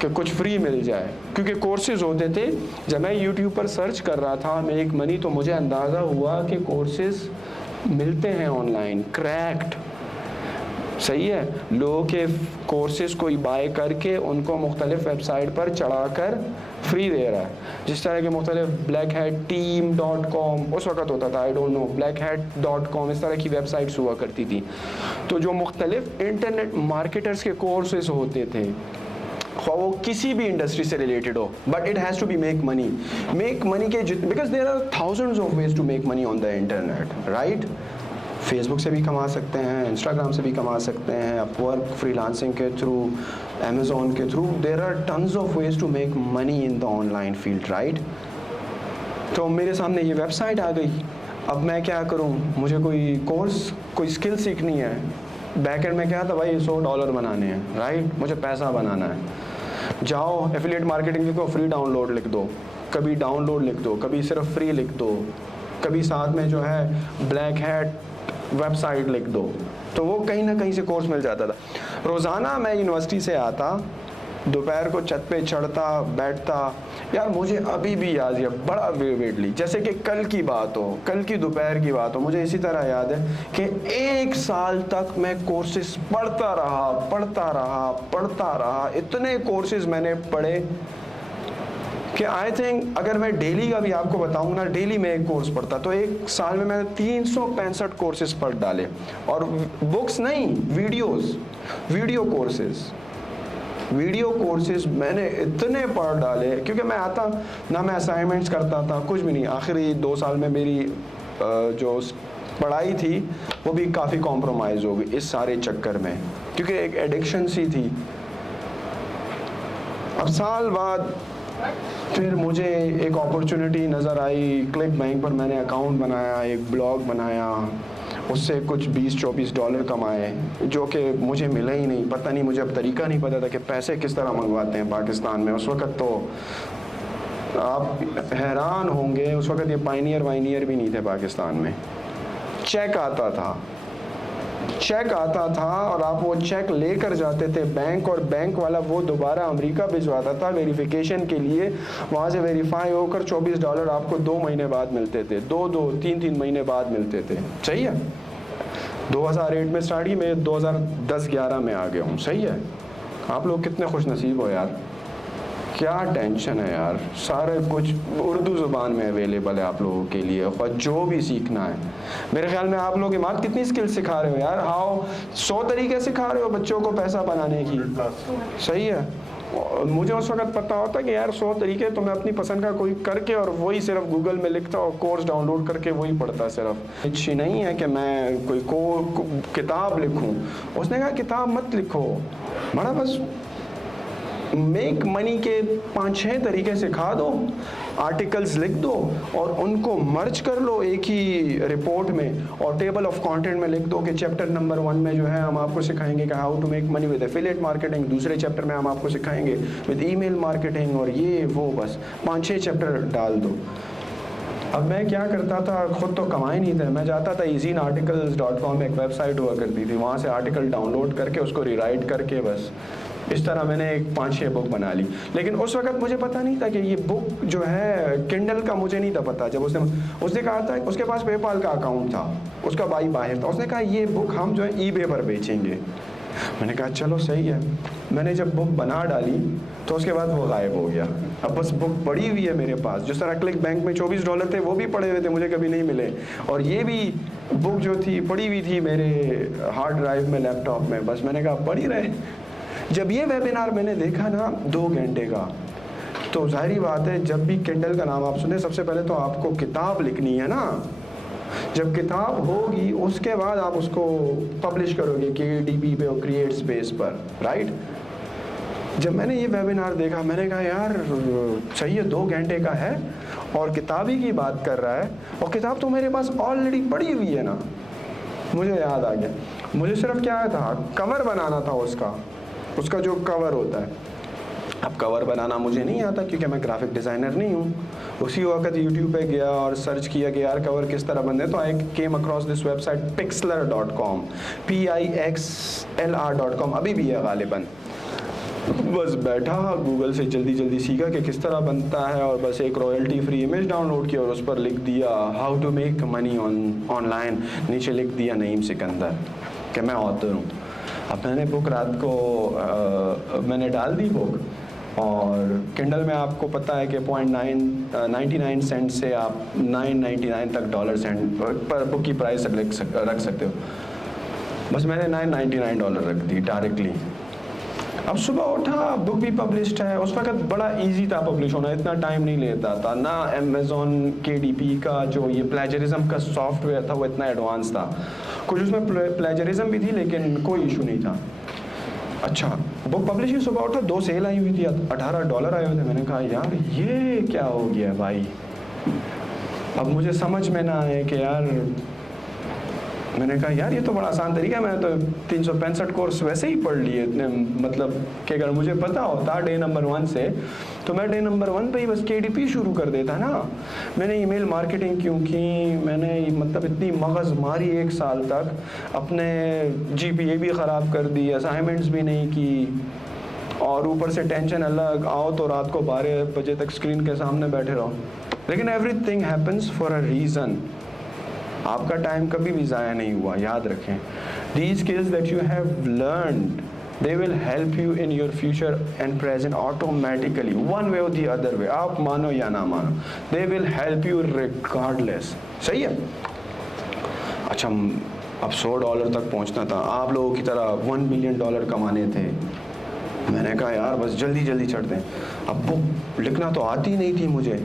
कि कुछ फ्री मिल जाए। क्योंकि कोर्सेज होते थे, जब मैं यूट्यूब पर सर्च कर रहा था मेक मनी, तो मुझे अंदाज़ा हुआ कि कोर्सेज मिलते हैं ऑनलाइन, क्रैक्ड, सही है। लोगों के कोर्सेज कोई बाय करके उनको मुख्तलिफ वेबसाइट पर चढ़ाकर फ्री दे रहा है। जिस तरह के मुख्तलिफ blackhatteam.com उस वक़्त होता था, आई डोंट नो, blackhat.com, इस तरह की वेबसाइट्स हुआ करती थी। तो जो मुख्तलिफ इंटरनेट मार्केटर्स के कोर्सेज होते थे, वो किसी भी इंडस्ट्री से रिलेटेड हो, but it has to be make money के, because there are thousands of ways to make money on the internet, right. Facebook से भी कमा सकते हैं, इंस्टाग्राम से भी कमा सकते हैं, अपवर्क, फ्रीलांसिंग के थ्रू, अमेज़ॉन के through, there are tons of ways to make money in the online field, right. तो मेरे सामने ये वेबसाइट आ गई, अब मैं क्या करूं, मुझे कोई कोर्स, कोई स्किल सीखनी है। बैकएंड में क्या था भाई, $100 बनाने हैं, राइट, मुझे पैसा बनाना है। जाओ एफिलिएट मार्केटिंग लिखो, फ्री डाउनलोड लिख दो, कभी डाउनलोड लिख दो, कभी सिर्फ फ्री लिख दो, कभी साथ में जो है ब्लैक हैट वेबसाइट लिख दो, तो वो कहीं ना कहीं से कोर्स मिल जाता था। रोज़ाना मैं यूनिवर्सिटी से आता, दोपहर को छत पे चढ़ता बैठता, यार मुझे अभी भी याद है बड़ा विविडली, जैसे कि कल की बात हो, कल की दोपहर की बात हो, मुझे इसी तरह याद है कि 1 साल तक मैं कोर्सेज पढ़ता रहा। इतने कोर्सेज मैंने पढ़े कि आई थिंक अगर मैं डेली का भी आपको बताऊं ना, डेली मैं एक कोर्स पढ़ता, तो 1 साल में मैंने 365 कोर्सेज पढ़ डाले। और बुक्स नहीं, वीडियो कोर्सेज मैंने इतने पढ़ डाले, क्योंकि मैं आता ना, मैं असाइनमेंट्स करता था, कुछ भी नहीं। आखिरी 2 साल में मेरी जो पढ़ाई थी वो भी काफ़ी कॉम्प्रोमाइज़ हो गई इस सारे चक्कर में, क्योंकि एक एडिक्शन सी थी। अब साल बाद फिर मुझे एक अपॉर्चुनिटी नज़र आई, क्लिक बैंक पर मैंने अकाउंट बनाया, एक ब्लॉग बनाया, उससे कुछ $20-24 कमाए, जो कि मुझे मिला ही नहीं। पता नहीं, मुझे अब तरीका नहीं पता था कि पैसे किस तरह मंगवाते हैं पाकिस्तान में। उस वक़्त तो आप हैरान होंगे, उस वक़्त ये पायनियर वाइनियर भी नहीं थे पाकिस्तान में। चेक आता था और आप वो चेक लेकर जाते थे बैंक, और बैंक वाला वो दोबारा अमेरिका भिजवाता था वेरिफिकेशन के लिए। वहाँ से वेरीफाई होकर $24 आपको 2 महीने बाद मिलते थे, 2-3 महीने बाद मिलते थे। सही है। 2008 में स्टार्ट की, मैं 2010-11 में आ गया हूँ। सही है। आप लोग कितने खुश नसीब हो यार, क्या टेंशन है यार। सारे कुछ उर्दू ज़ुबान में अवेलेबल है आप लोगों के लिए, और जो भी सीखना है। मेरे ख्याल में आप लोग इमाद कितनी स्किल सिखा रहे हो यार, 100 तरीके सिखा रहे हो बच्चों को पैसा बनाने की। सही है। और मुझे उस वक्त पता होता कि यार 100 तरीके तो मैं अपनी पसंद का कोई करके, और वही सिर्फ गूगल में लिखता और कोर्स डाउनलोड करके वही पढ़ता। सिर्फ अच्छी नहीं है कि मैं कोई किताब लिखूं। उसने कहा किताब मत लिखो, बड़ा बस मेक मनी के 5-6 तरीके सिखा दो, आर्टिकल्स लिख दो और उनको मर्ज कर लो एक ही रिपोर्ट में, और टेबल ऑफ कंटेंट में लिख दो कि चैप्टर नंबर 1 में जो है हम आपको सिखाएंगे कि how to make money with affiliate marketing, दूसरे चैप्टर में हम आपको सिखाएंगे विद ईमेल मार्केटिंग, और ये वो बस 5-6 चैप्टर डाल दो। अब मैं क्या करता था, खुद तो कमाई नहीं था, मैं जाता था easyarticles.com एक वेबसाइट हुआ करती थी, वहाँ से आर्टिकल डाउनलोड करके उसको रीराइट करके बस इस तरह मैंने एक 5-6 बुक बना ली। लेकिन उस वक्त मुझे पता नहीं था कि ये बुक जो है किंडल का, मुझे नहीं था पता। जब उसने कहा था, उसके पास पेपाल का अकाउंट था, उसका भाई बाहर था, उसने कहा ये बुक हम जो है ईबे पर बेचेंगे। मैंने कहा चलो सही है। मैंने जब बुक बना डाली तो उसके बाद वो गायब हो गया। अब बस बुक पड़ी हुई है मेरे पास। जिस तरह क्लिक बैंक में $24 थे वो भी पड़े हुए थे, मुझे कभी नहीं मिले, और ये भी बुक जो थी पड़ी हुई थी मेरे हार्ड ड्राइव में लैपटॉप में। बस मैंने कहा पड़ी रहे। जब ये वेबिनार मैंने देखा ना 2 घंटे का, तो जाहिर बात है जब भी किंडल का नाम आप सुने, सबसे पहले तो आपको किताब लिखनी है ना। जब किताब होगी उसके बाद आप उसको पब्लिश करोगे KDP पे और क्रिएट स्पेस पर, राइट। जब मैंने ये वेबिनार देखा मैंने कहा यार सही है, 2 घंटे का है और किताबी की बात कर रहा है, और किताब तो मेरे पास ऑलरेडी पड़ी हुई है ना। मुझे याद आ गया, मुझे सिर्फ क्या था, कवर बनाना था उसका जो कवर होता है। अब कवर बनाना मुझे नहीं आता क्योंकि मैं ग्राफिक डिज़ाइनर नहीं हूँ। उसी वक्त यूट्यूब पे गया और सर्च किया कि यार कवर किस तरह बनते हैं, तो I came across this website pixlr.com, PIXLR.com, अभी भी है गालिबन। बस बैठा गूगल से जल्दी सीखा कि किस तरह बनता है, और बस एक रॉयल्टी फ्री इमेज डाउनलोड किया और उस पर लिख दिया how to make money online, नीचे लिख दिया नईम सिकंदर कि मैं ऑथर हूँ। अब मैंने बुक रात को मैंने डाल दी बुक, और किंडल में आपको पता है कि 0.99 सेंट से आप 9.99 तक डॉलर सेंट पर बुक की प्राइस रख सकते हो। बस मैंने $9.99 रख दी डायरेक्टली। अब सुबह उठा, बुक भी पब्लिश्ड है। उस वक्त बड़ा इजी था पब्लिश होना, इतना टाइम नहीं लेता था ना। अमेज़ॉन KDP का जो ये प्लेजरिज्म का सॉफ्टवेयर था वो इतना एडवांस था, कुछ उसमें प्लेजरिज्म भी थी लेकिन कोई इशू नहीं था। अच्छा, बुक पब्लिश ही सुबह उठा, 2 सेल आई हुई थी, $18 आए हुए थे। मैंने कहा यार ये क्या हो गया भाई। अब मुझे समझ में ना आए कि यार, मैंने कहा यार ये तो बड़ा आसान तरीका है, मैंने तो 365 कोर्स वैसे ही पढ़ लिए इतने, मतलब कि अगर मुझे पता होता डे नंबर 1 से, तो मैं डे नंबर 1 पे ही बस KDP शुरू कर देता ना। मैंने ईमेल मार्केटिंग क्यों की, मैंने मतलब इतनी मगज़ मारी 1 साल तक, अपने GPA भी ख़राब कर दी, असाइनमेंट्स भी नहीं की, और ऊपर से टेंशन अलग, आओ तो रात को 12 बजे तक स्क्रीन के सामने बैठे रहो। लेकिन everything happens for a reason. आपका टाइम कभी भी ज़ाया नहीं हुआ, याद रखें। These skills that you have learned, they will help you in your future and present automatically, one way or the other way, आप मानो या ना मानो, they will help you regardless। सही है। अच्छा, अब $100 तक पहुंचना था, आप लोगों की तरह $1 मिलियन कमाने थे। मैंने कहा यार बस जल्दी चढ़ते हैं। अब बुक लिखना तो आती नहीं थी मुझे।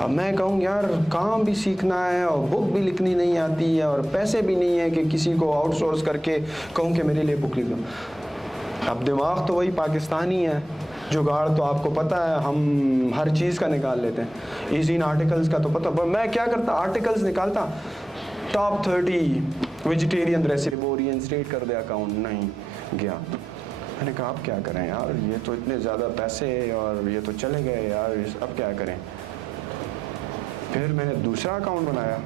अब मैं कहूँ यार काम भी सीखना है और बुक भी लिखनी नहीं आती है, और पैसे भी नहीं है कि किसी को आउटसोर्स करके कहूँ कि मेरे लिए बुक लिख दो। अब दिमाग तो वही पाकिस्तानी है, जुगाड़ तो आपको पता है, हम हर चीज़ का निकाल लेते हैं। इस इन आर्टिकल्स का तो पता, पर मैं क्या करता, आर्टिकल्स निकालता, टॉप 30 वेजिटेरियन रेसिपी, वो रीइंस्टेट कर दे अकाउंट, नहीं गया। मैंने कहा अब क्या करें यार, ये तो इतने ज़्यादा पैसे और ये तो चले गए यार, अब क्या करें। फिर मैंने दूसरा अकाउंट बनाया,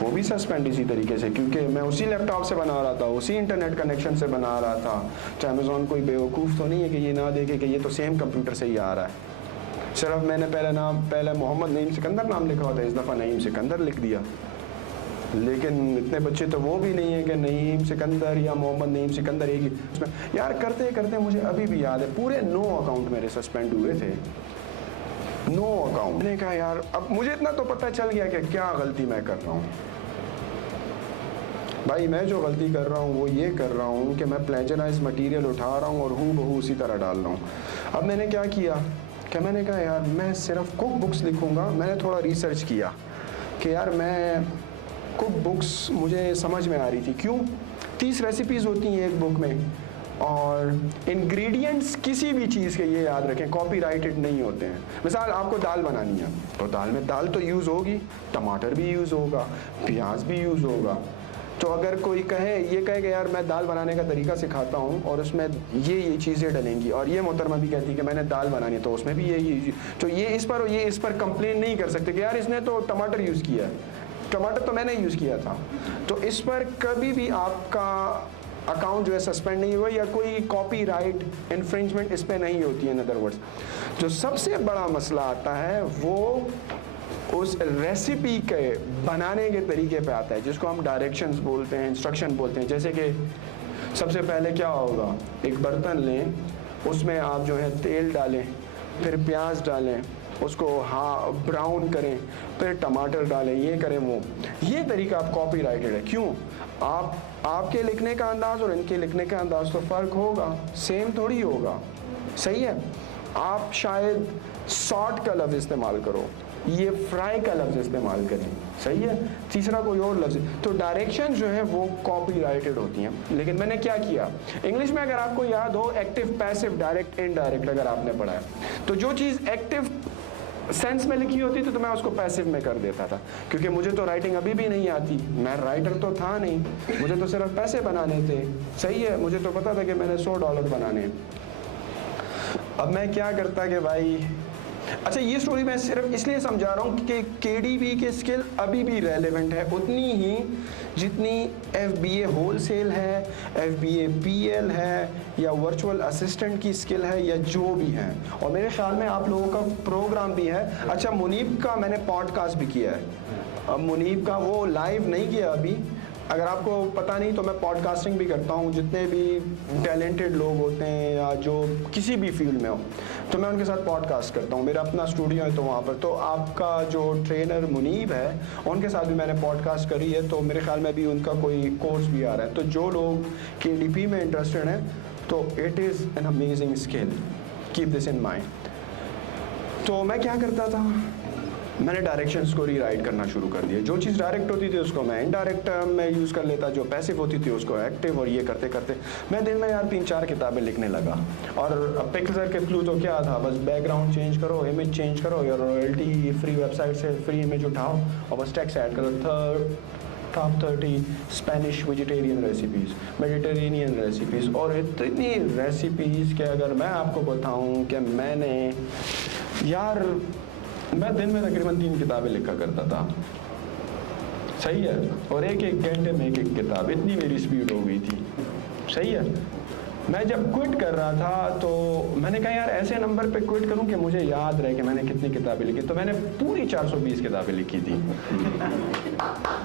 वो भी सस्पेंड इसी तरीके से, क्योंकि मैं उसी लैपटॉप से बना रहा था, उसी इंटरनेट कनेक्शन से बना रहा था। तो अमेज़ॉन कोई बेवकूफ़ तो नहीं है कि ये ना देखे कि ये तो सेम कंप्यूटर से ही आ रहा है। सिर्फ मैंने पहले मोहम्मद नईम सिकंदर नाम लिखा हुआ था, इस दफ़ा नईम सिकंदर लिख दिया। लेकिन इतने बच्चे तो वो भी नहीं है कि नईम सिकंदर या मोहम्मद नईम सिकंदर एक ही उसमें। यार करते करते मुझे अभी भी याद है, पूरे 9 अकाउंट मेरे सस्पेंड हुए थे, 9 अकाउंट। मैंने कहा यार अब मुझे इतना तो पता चल गया कि क्या गलती मैं कर रहा हूँ। भाई मैं जो गलती कर रहा हूँ वो ये कर रहा हूँ कि मैं प्लेजराइज मटेरियल उठा रहा हूँ और हूबहू उसी तरह डाल रहा हूँ। अब मैंने क्या किया कि मैंने कहा यार मैं सिर्फ कुक बुक्स लिखूँगा। मैंने थोड़ा रिसर्च किया कि यार मैं कुक बुक्स मुझे समझ में आ रही थी, क्यों 30 रेसिपीज़ होती हैं एक बुक में, और इंग्रेडिएंट्स किसी भी चीज़ के ये याद रखें कॉपीराइटेड नहीं होते हैं। मिसाल आपको दाल बनानी है तो दाल में दाल तो यूज़ होगी, टमाटर भी यूज़ होगा, प्याज भी यूज़ होगा। तो अगर कोई ये कहे कि यार मैं दाल बनाने का तरीका सिखाता हूँ और उसमें ये चीज़ें डलेंगी, और ये मोहतरमा भी कहती है कि मैंने दाल बनानी है तो उसमें भी ये तो ये इस पर कंप्लेन नहीं कर सकते कि यार इसने तो टमाटर यूज़ किया है, टमाटर तो मैंने यूज़ किया था। तो इस पर कभी भी आपका अकाउंट जो है सस्पेंड नहीं हुआ, या कोई कॉपीराइट इन्फ्रिंजमेंट इस पर नहीं होती है। इन अदर वर्ड्स जो सबसे बड़ा मसला आता है वो उस रेसिपी के बनाने के तरीके पे आता है, जिसको हम डायरेक्शंस बोलते हैं, इंस्ट्रक्शन बोलते हैं। जैसे कि सबसे पहले क्या होगा, एक बर्तन लें, उसमें आप जो है तेल डालें, फिर प्याज डालें, उसको ब्राउन करें, फिर टमाटर डालें, ये करें वो। ये तरीका आप कॉपीराइटेड है। क्यों? आपके लिखने का अंदाज़ और इनके लिखने का अंदाज़ तो फ़र्क होगा, सेम थोड़ी होगा। सही है, आप शायद सॉल्ट का लफ्ज़ इस्तेमाल करो, ये फ्राई का लफ्ज़ इस्तेमाल करें। सही है, तीसरा कोई और लफ्ज़। तो डायरेक्शन जो है वो कॉपीराइटेड होती हैं। लेकिन मैंने क्या किया, इंग्लिश में अगर आपको याद हो एक्टिव, पैसिव, डायरेक्ट, इनडायरेक्ट अगर आपने पढ़ा है, तो जो चीज़ एक्टिव सेंस में लिखी होती थी तो मैं उसको पैसिव में कर देता था, क्योंकि मुझे तो राइटिंग अभी भी नहीं आती, मैं राइटर तो था नहीं, मुझे तो सिर्फ पैसे बनाने थे। सही है, मुझे तो पता था कि मैंने $100 बनाने। अब मैं क्या करता कि भाई, अच्छा ये स्टोरी मैं सिर्फ इसलिए समझा रहा हूँ कि KDB के स्किल अभी भी रेलेवेंट है, उतनी ही जितनी FBA होलसेल है, FBA PL है, या वर्चुअल असिस्टेंट की स्किल है, या जो भी है। और मेरे ख्याल में आप लोगों का प्रोग्राम भी है। अच्छा मुनीब का मैंने पॉडकास्ट भी किया है। अब मुनीब का वो लाइव नहीं किया अभी, अगर आपको पता नहीं तो मैं पॉडकास्टिंग भी करता हूँ। जितने भी टैलेंटेड लोग होते हैं या जो किसी भी फील्ड में हो, तो मैं उनके साथ पॉडकास्ट करता हूँ। मेरा अपना स्टूडियो है तो वहाँ पर, तो आपका जो ट्रेनर मुनीब है उनके साथ भी मैंने पॉडकास्ट करी है, तो मेरे ख्याल में भी उनका कोई कोर्स भी आ रहा है। तो जो लोग KDP में इंटरेस्टेड हैं तो it is an amazing skill, keep this in mind. तो मैं क्या करता था, मैंने डायरेक्शंस को रीराइट करना शुरू कर दिया। जो चीज़ डायरेक्ट होती थी उसको मैं इनडायरेक्ट में यूज़ कर लेता, जो पैसिव होती थी उसको एक्टिव, और ये करते करते मैं दिन में यार 3-4 किताबें लिखने लगा। और पिक्चर के थ्रू तो क्या था, बस बैकग्राउंड चेंज करो, इमेज चेंज करो, या रॉयल्टी फ्री वेबसाइट से फ्री इमेज उठाओ और बस टेक्स्ट ऐड करो। Top 30 Spanish vegetarian recipes, Mediterranean recipes, और इतनी रेसिपीज़ के अगर मैं आपको बताऊँ कि मैं दिन में तकरीबन 3 किताबें लिखा करता था। सही है, और एक घंटे में एक किताब, इतनी मेरी स्पीड हो गई थी। सही है, मैं जब क्विट कर रहा था तो मैंने कहा यार ऐसे नंबर पे क्विट करूं कि मुझे याद रहे कि मैंने कितनी किताबें लिखी। तो मैंने पूरी 420 किताबें लिखी थी,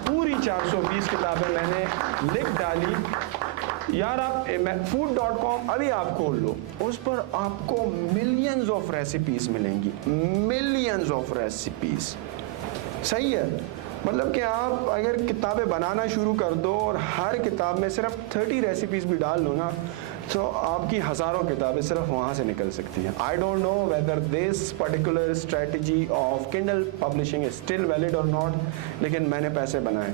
पूरी 420 किताबें मैंने लिख डाली। यार आप food.com अभी आप खोल लो, उस पर आपको मिलियंस ऑफ रेसिपीज़ मिलेंगी, मिलियंस ऑफ रेसिपीज़। सही है, मतलब कि आप अगर किताबें बनाना शुरू कर दो और हर किताब में सिर्फ 30 रेसिपीज़ भी डाल लो ना, तो आपकी हज़ारों किताबें सिर्फ वहाँ से निकल सकती हैं। आई don't know whether this particular strategy of Kindle publishing is still valid और नॉट, लेकिन मैंने पैसे बनाए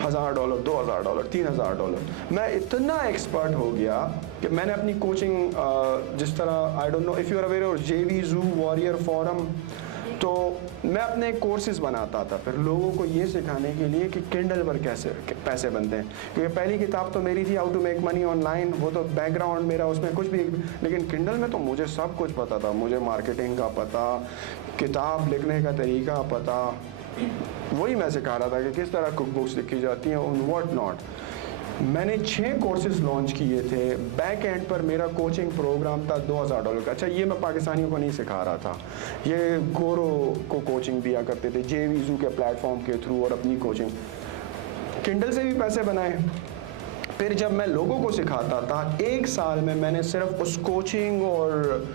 $1000, $2000, $3000। मैं इतना एक्सपर्ट हो गया कि मैंने अपनी कोचिंग जिस तरह, I don't know if you are aware of JVZoo warrior forum, तो मैं अपने कोर्सेज बनाता था फिर लोगों को ये सिखाने के लिए कि किंडल पर कैसे पैसे बनते हैं, क्योंकि पहली किताब तो मेरी थी how to make money online, वो तो बैकग्राउंड मेरा उसमें कुछ भी, लेकिन किंडल में तो मुझे सब कुछ पता था। मुझे मार्केटिंग का पता, किताब लिखने का तरीका पता, वही मैं सिखा रहा था कि किस तरह कुक बुक्स लिखी जाती हैं और व्हाट नॉट। मैंने 6 कोर्सेज लॉन्च किए थे। बैक एंड पर मेरा कोचिंग प्रोग्राम था $2000 का। अच्छा, ये मैं पाकिस्तानियों को नहीं सिखा रहा था, ये गोरो को कोचिंग दिया करते थे JVZoo के प्लेटफॉर्म के थ्रू, और अपनी कोचिंग किंडल से भी पैसे बनाए। फिर जब मैं लोगों को सिखाता था, 1 साल में मैंने सिर्फ उस कोचिंग और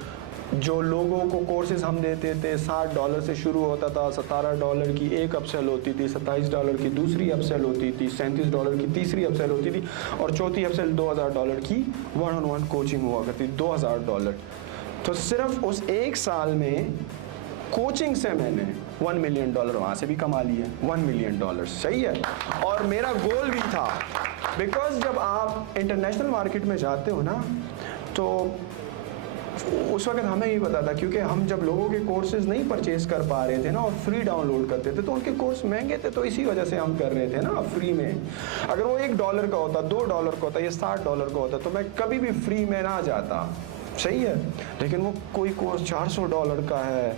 जो लोगों को कोर्सेज हम देते थे, $60 से शुरू होता था, $17 की एक अपसेल होती थी, $27 की दूसरी अपसेल होती थी, $37 की तीसरी अपसेल होती थी, और चौथी अपसेल $2000 की वन-ऑन-वन कोचिंग हुआ करती, $2000। तो सिर्फ उस 1 साल में कोचिंग से मैंने $1 मिलियन वहाँ से भी कमा लिए, $1 मिलियन, सही है। और मेरा गोल भी था, बिकॉज जब आप इंटरनेशनल मार्केट में जाते हो ना, तो उस वक्त हमें ये पता था, क्योंकि हम जब लोगों के कोर्सेज नहीं परचेज कर पा रहे थे ना और फ्री डाउनलोड करते थे, तो उनके कोर्स महंगे थे, तो इसी वजह से हम कर रहे थे ना फ्री में। अगर वो $1 का होता, $2 का होता या $60 का होता, तो मैं कभी भी फ्री में ना जाता, सही है। लेकिन वो कोई कोर्स $400 का है,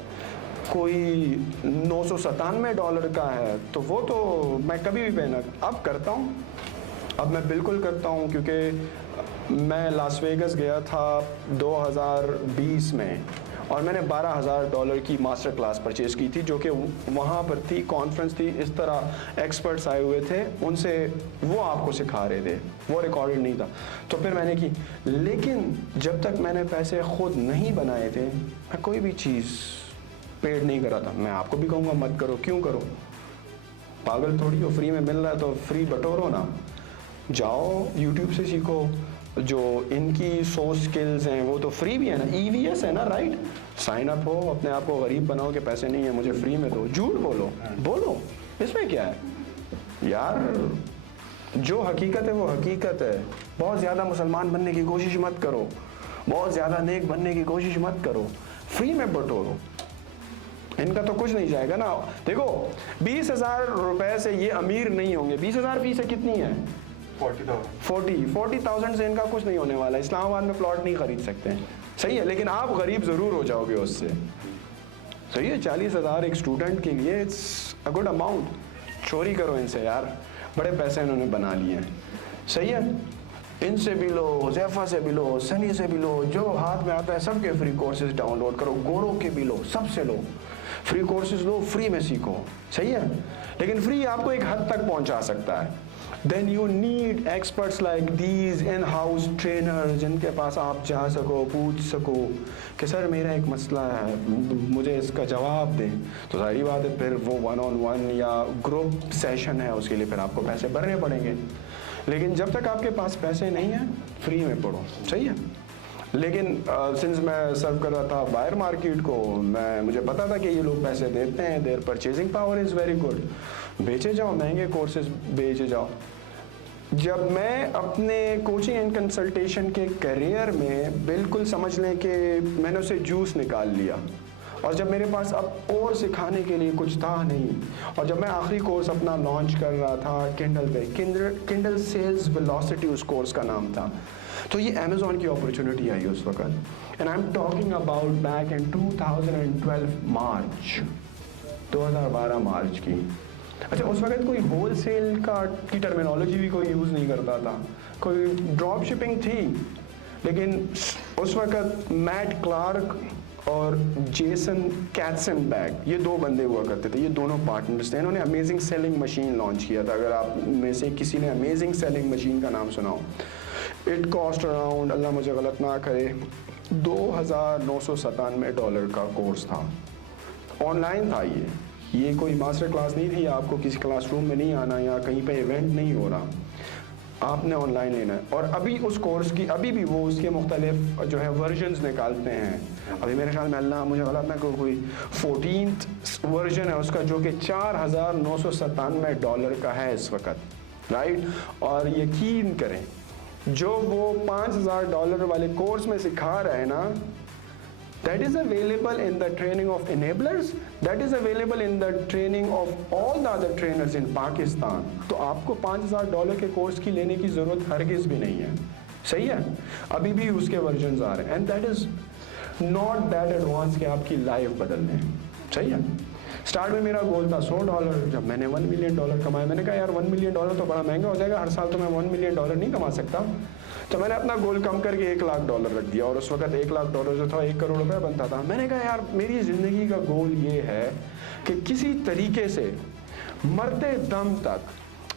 कोई $997 का है, तो वो तो मैं कभी भी पहना। अब करता हूँ, अब मैं बिल्कुल करता हूँ, क्योंकि मैं लास वेगस गया था 2020 में, और मैंने $12000 की मास्टर क्लास परचेज़ की थी, जो कि वहाँ पर थी, कॉन्फ्रेंस थी, इस तरह एक्सपर्ट्स आए हुए थे, उनसे वो आपको सिखा रहे थे, वो रिकॉर्डेड नहीं था। तो फिर मैंने की, लेकिन जब तक मैंने पैसे खुद नहीं बनाए थे, मैं कोई भी चीज़ पेड नहीं करा था। मैं आपको भी कहूँगा मत करो, क्यों करो, पागल थोड़ी हो, फ्री में मिल रहा है तो फ्री बटोरो ना। जाओ यूट्यूब से सीखो, जो इनकी सोर्स स्किल्स हैं वो तो फ्री भी है ना, EVS है ना, राइट। साइन अप हो, अपने आप को गरीब बनाओ कि पैसे नहीं है मुझे फ्री में दो, झूठ बोलो, इसमें क्या है यार, जो हकीकत है वो हकीकत है। बहुत ज़्यादा मुसलमान बनने की कोशिश मत करो, बहुत ज़्यादा नेक बनने की कोशिश मत करो, फ्री में बटोरो, इनका तो कुछ नहीं जाएगा ना। देखो 20,000 रुपए से ये अमीर नहीं होंगे। 20,000 फीस कितनी है? 40,000 से इनका कुछ नहीं होने वाला। इस्लामाबाद में प्लॉट नहीं खरीद सकते हैं, सही है, लेकिन आप गरीब ज़रूर हो जाओगे उससे, सही है। 40,000 एक स्टूडेंट के लिए इट्स अ गुड अमाउंट। चोरी करो इनसे यार, बड़े पैसे इन्होंने बना लिए हैं, सही है। इनसे भी लो, हुज़ैफा से भी लो, सनी से भी लो, जो हाथ में आता है सबके फ्री कोर्सेज डाउनलोड करो, गोरों के भी लो, सबसे लो, फ्री कोर्सेज लो, फ्री में सीखो, सही है। लेकिन फ्री आपको एक हद तक पहुंचा सकता है। Then you need experts like these in house trainer, जिनके पास आप जा सको, पूछ सको कि सर मेरा एक मसला है, मुझे इसका जवाब दें। तो सारी बात है, फिर वो 1-on-1 या ग्रुप सेशन है, उसके लिए फिर आपको पैसे भरने पड़ेंगे। लेकिन जब तक आपके पास पैसे नहीं हैं, फ्री में पढ़ो, सही है। लेकिन सिंस मैं सर्व कर रहा था बायर मार्केट को, मुझे पता था कि ये लोग पैसे देते हैं, their purchasing power is very good, बेचे जाओ, महंगे कोर्सेज बेचे जाओ। जब मैं अपने कोचिंग एंड कंसल्टेशन के करियर में बिल्कुल समझ लें कि मैंने उसे जूस निकाल लिया, और जब मेरे पास अब और सिखाने के लिए कुछ था नहीं, और जब मैं आखिरी कोर्स अपना लॉन्च कर रहा था किंडल पे, किंडल सेल्स वेलोसिटी उस कोर्स का नाम था, तो ये अमेज़ॉन की अपॉर्चुनिटी आई उस वक्त। And I am talking about back in 2012 मार्च, 2012 मार्च की। अच्छा, उस वक्त कोई होल सेल की टर्मिनोलॉजी भी कोई यूज़ नहीं करता था, कोई ड्रॉप शिपिंग थी, लेकिन उस वक्त मैट क्लार्क और जेसन कैट्सनबैग, ये 2 बंदे हुआ करते थे, ये दोनों पार्टनर्स थे। इन्होंने अमेजिंग सेलिंग मशीन लॉन्च किया था। अगर आप में से किसी ने अमेजिंग सेलिंग मशीन का नाम सुना हो, इट कॉस्ट अराउंड, अल्लाह मुझे गलत ना करे, $2,997 का कोर्स था। ऑनलाइन था ये कोई मास्टर क्लास नहीं थी, आपको किसी क्लासरूम में नहीं आना या कहीं पे इवेंट नहीं हो रहा। आपने ऑनलाइन लेना है। और अभी उस कोर्स की अभी भी वो उसके मुख्तलिफ जो है वर्जन्स निकालते हैं। अभी मेरे ख्याल में अल्लाह मुझे गलत ना कोई 14th वर्जन है उसका, जो कि $4,997 का है इस वक्त, राइट। और यकीन करें जो वो $5,000 वाले कोर्स में सिखा रहे हैं ना, that is available in the training of enablers, that is available in the training of all the other trainers in Pakistan। तो आपको $5,000 के कोर्स की लेने की ज़रूरत हरगिज़ भी नहीं है, सही है। अभी भी उसके वर्जन्स आ रहे हैं, and that is not that advance कि आपकी लाइफ बदल दें, सही है। स्टार्ट में मेरा गोल था $100, जब मैंने $1 मिलियन कमाया मैंने कहा यार $1 मिलियन तो बड़ा महंगा हो जाएगा, हर साल तो मैं $1 मिलियन नहीं कमा सकता। तो मैंने अपना गोल कम करके $1 लाख रख दिया, और उस वक्त $1 लाख जो था 1 करोड़ रुपए बनता था। मैंने कहा यार मेरी ज़िंदगी का गोल ये है कि किसी तरीके से मरते दम तक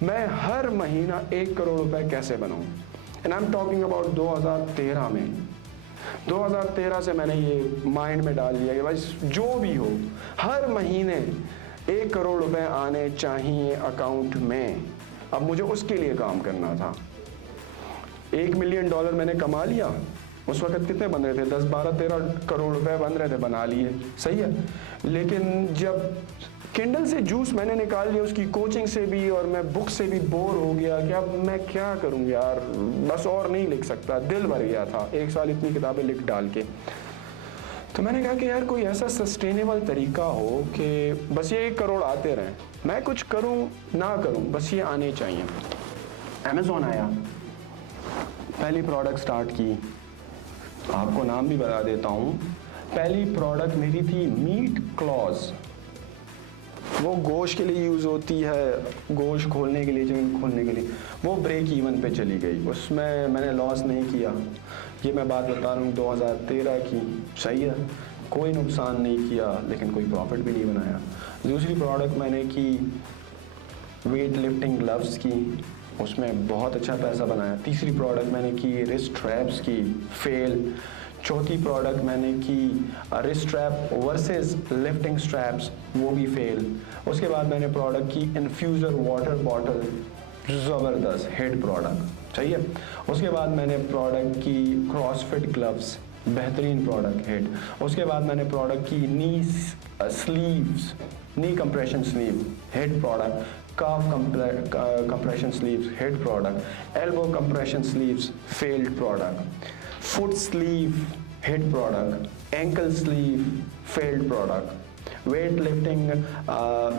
मैं हर महीना 1 करोड़ रुपए कैसे बनाऊं। And I am talking about 2013 में। 2013 से मैंने ये माइंड में डाल लिया कि भाई जो भी हो हर महीने 1 करोड़ रुपए आने चाहिए अकाउंट में। अब मुझे उसके लिए काम करना था। $1 मिलियन मैंने कमा लिया। उस वक्त कितने बन रहे थे? 10, 12, 13 करोड़ रुपए बन रहे थे, बना लिए, सही है। लेकिन जब किंडल से जूस मैंने निकाल लिया, उसकी कोचिंग से भी और मैं बुक से भी बोर हो गया कि अब मैं क्या करूं यार, बस और नहीं लिख सकता, दिल भर गया था 1 साल इतनी किताबें लिख डाल के। तो मैंने कहा कि यार कोई ऐसा सस्टेनेबल तरीका हो कि बस ये 1 करोड़ आते रहें, मैं कुछ करूं ना करूं, बस ये आने चाहिए। अमेज़ॉन आया, पहली प्रोडक्ट स्टार्ट की, आपको नाम भी बता देता हूँ। पहली प्रोडक्ट मेरी थी मीट क्लॉज। वो गोश्त के लिए यूज़ होती है, गोश्त खोलने के लिए, जमीन खोलने के लिए। वो ब्रेक इवन पे चली गई, उसमें मैंने लॉस नहीं किया। ये मैं बात बता रहा हूँ 2013 की, सही है। कोई नुकसान नहीं किया, लेकिन कोई प्रॉफिट भी नहीं बनाया। दूसरी प्रोडक्ट मैंने की वेट लिफ्टिंग ग्लव्स की, उसमें बहुत अच्छा पैसा बनाया। तीसरी प्रोडक्ट मैंने की रिस्ट स्ट्रैप्स की, फेल। चौथी प्रोडक्ट मैंने की wrist strap versus lifting straps, वो भी फेल। उसके बाद मैंने प्रोडक्ट की इन्फ्यूज़र वाटर बॉटल, ज़बरदस्त हिट प्रोडक्ट, सही है। उसके बाद मैंने प्रोडक्ट की क्रॉसफिट ग्लव्स, बेहतरीन प्रोडक्ट, हिट। उसके बाद मैंने प्रोडक्ट की knee sleeves, knee compression sleeve, hit product. calf compression sleeves, hit product. Elbow compression sleeves, failed product. Foot sleeve, hit product. Ankle sleeve, failed product. Weight lifting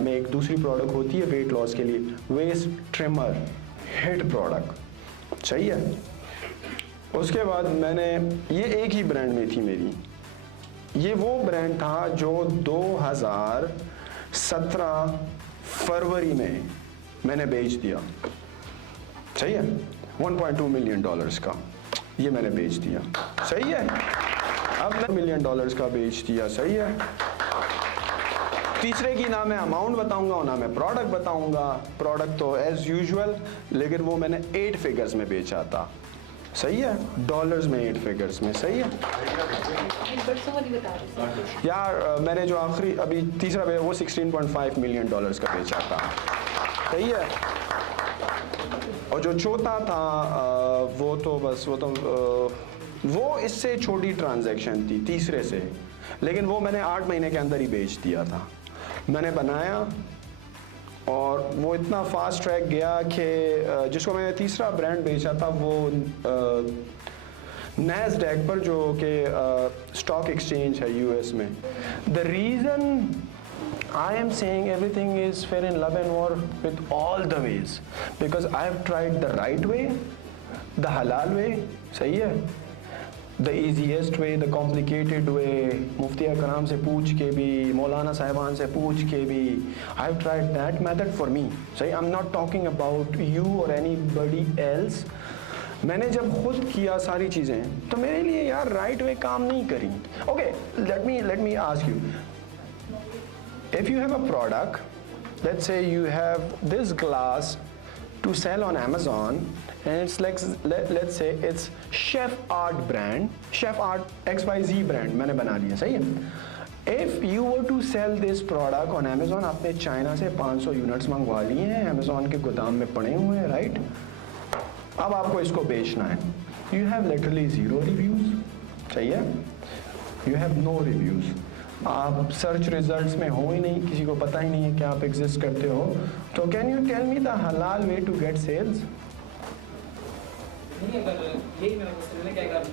में एक दूसरी product होती है weight loss के लिए, waste trimmer, hit product, सही है। उसके बाद मैंने, ये एक ही ब्रांड में थी मेरी, ये वो ब्रांड था जो 2017 फरवरी में मैंने बेच दिया, सही है। $1.2 मिलियन का ये मैंने बेच दिया, सही है। अब $1 मिलियन का बेच दिया, सही है। तीसरे की ना मैं अमाउंट बताऊंगा और ना मैं प्रोडक्ट बताऊंगा। प्रोडक्ट तो एज यूजुअल, लेकिन वो मैंने 8 फिगर्स में बेचा था, सही है। डॉलर्स में 8 फिगर्स में, सही है यार। मैंने जो आखिरी अभी तीसरा बेचा वो $16.5 मिलियन का बेचा था, सही है। और जो चौथा था वो तो बस वो इससे छोटी ट्रांजैक्शन थी तीसरे से, लेकिन वो मैंने 8 महीने के अंदर ही बेच दिया था। मैंने बनाया और वो इतना फास्ट ट्रैक गया कि जिसको मैंने तीसरा ब्रांड बेचा था वो नैस्डैक पर, जो कि स्टॉक एक्सचेंज है यूएस में। The reason I am saying everything is fair in love and war with all the ways because I have tried the right way, the halal way, सही है, the easiest way, the complicated way, मुफ्ती कराम से पूछ के भी, मौलाना साहिबान से पूछ के भी, I have tried that method for me, सही। I'm not talking about you or anybody else। मैंने जब खुद किया सारी चीज़ें तो मेरे लिए यार राइट वे काम नहीं करी। Okay, let me ask you, if you have a product, let's say you have this glass to sell on Amazon and it's like, let's say it's Chef Art brand, Chef Art XYZ brand मैंने बना लिया, सही है। If you were to sell this product on Amazon, आपने China से 500 units मंगवा लिए हैं, Amazon के गोदाम में पड़े हुए हैं, राइट। अब आपको इसको बेचना है, यू हैव लिटरली 0 रिव्यूज, चाहिए, यू हैव नो रिव्यूज, आप सर्च रिजल्ट्स में हो ही नहीं, किसी को पता ही नहीं है कि आप एग्जिस्ट करते हो, तो can you tell me the हलाल वे टू गेट सेल्स? नहीं, अगर यही मेरा क्वेश्चन है कि अगर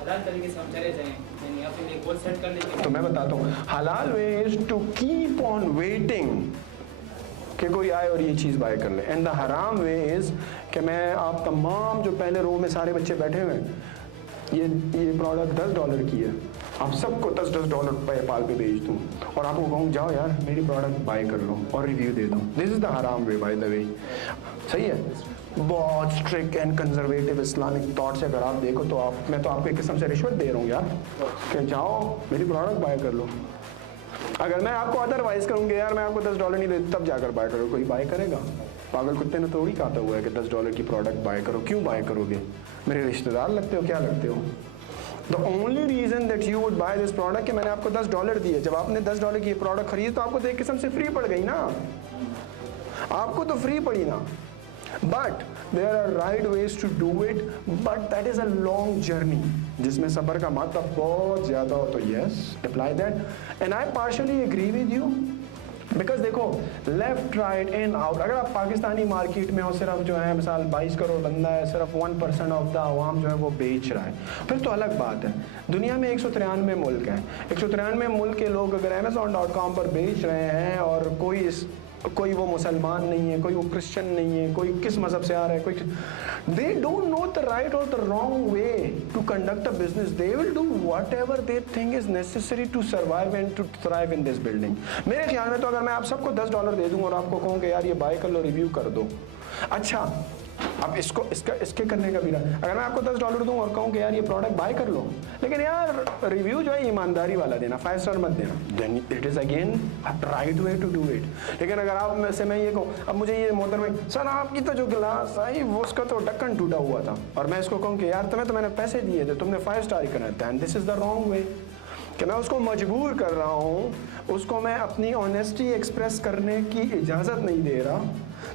हलाल तरीके से हम चले जाएं, यानी अपने एक गोल सेट कर लेंगे, तो मैं बताता हूँ, हलाल way is to keep on waiting कि कोई आए और ये चीज़ बाय कर ले, एंड द हराम वे इज कि मैं आप तमाम जो पहले रो में सारे बच्चे बैठे हुए हैं, ये प्रोडक्ट $10 की है, आप सबको $10 पेपाल पे भेज दूँ और आपको कहूँ जाओ यार मेरी प्रोडक्ट बाय कर लो और रिव्यू दे दूँ। दिस इज़ द हराम वे बाय द वे। सही है, बहुत strict and conservative Islamic thought से अगर आप देखो तो मैं तो आपको एक किस्म से रिश्वत दे रहा हूँ यार कि जाओ मेरी प्रोडक्ट बाय कर लो। अगर मैं आपको अदरवाइज करूँगी यार मैं आपको $10 नहीं देती तब जाकर बाय करो, कोई बाय करेगा? पागल कुत्ते ने थोड़ी कहा हुआ है कि $10 की प्रोडक्ट बाय करो। क्यों बाय करोगे? मेरे रिश्तेदार लगते हो, क्या लगते हो? The only reason that you would buy this product कि मैंने आपको $10 दिए, जब आपने $10 की प्रोडक्ट खरीदी तो आपको तो एक किस्म से फ्री पड़ गई ना, आपको तो फ्री पड़ी ना। But there are right ways to do it, but that is a long journey जिसमें सब्र का मतलब बहुत ज्यादा हो। तो yes, apply that and I partially agree with you, because देखो लेफ्ट राइट इन आउट, अगर आप पाकिस्तानी मार्केट में हो, सिर्फ जो है मिसाल 22 करोड़ बंदा है, सिर्फ 1% ऑफ द आवाम जो है वो बेच रहा है, फिर तो अलग बात है। दुनिया में 193 मुल्क हैं, 193 मुल्क के लोग अगर Amazon.com पर बेच रहे हैं और कोई वो मुसलमान नहीं है, कोई वो क्रिश्चियन नहीं है, कोई किस मजहब से आ रहा है, कोई, they don't know the right और the wrong way to conduct a business, they will do whatever they think is necessary to survive and to thrive in this building. मेरे ख्याल में तो अगर मैं आप सबको $10 दे दूं और आपको कहूँ कि यार ये बाय कर लो, रिव्यू कर दो, अच्छा अब इसके करने का भी रहा, अगर मैं आपको $10 दूं और कहूँ कि यार ये प्रोडक्ट बाय कर लो, लेकिन यार रिव्यू जो है ईमानदारी वाला देना, 5 स्टार मत देना, then it is again right way to do it. लेकिन अगर आप में से मैं ये कहूँ अब मुझे ये मोहतरम सर आपकी तो जो गिलास आई वो उसका तो ढक्कन टूटा हुआ था, और मैं इसको कहूँ कि यार तुम्हें तो मैंने पैसे दिए थे, तुमने 5 स्टार ही करना था, and this is the wrong वे कि मैं उसको मजबूर कर रहा हूँ, उसको मैं अपनी ऑनेस्टी एक्सप्रेस करने की इजाज़त नहीं दे रहा,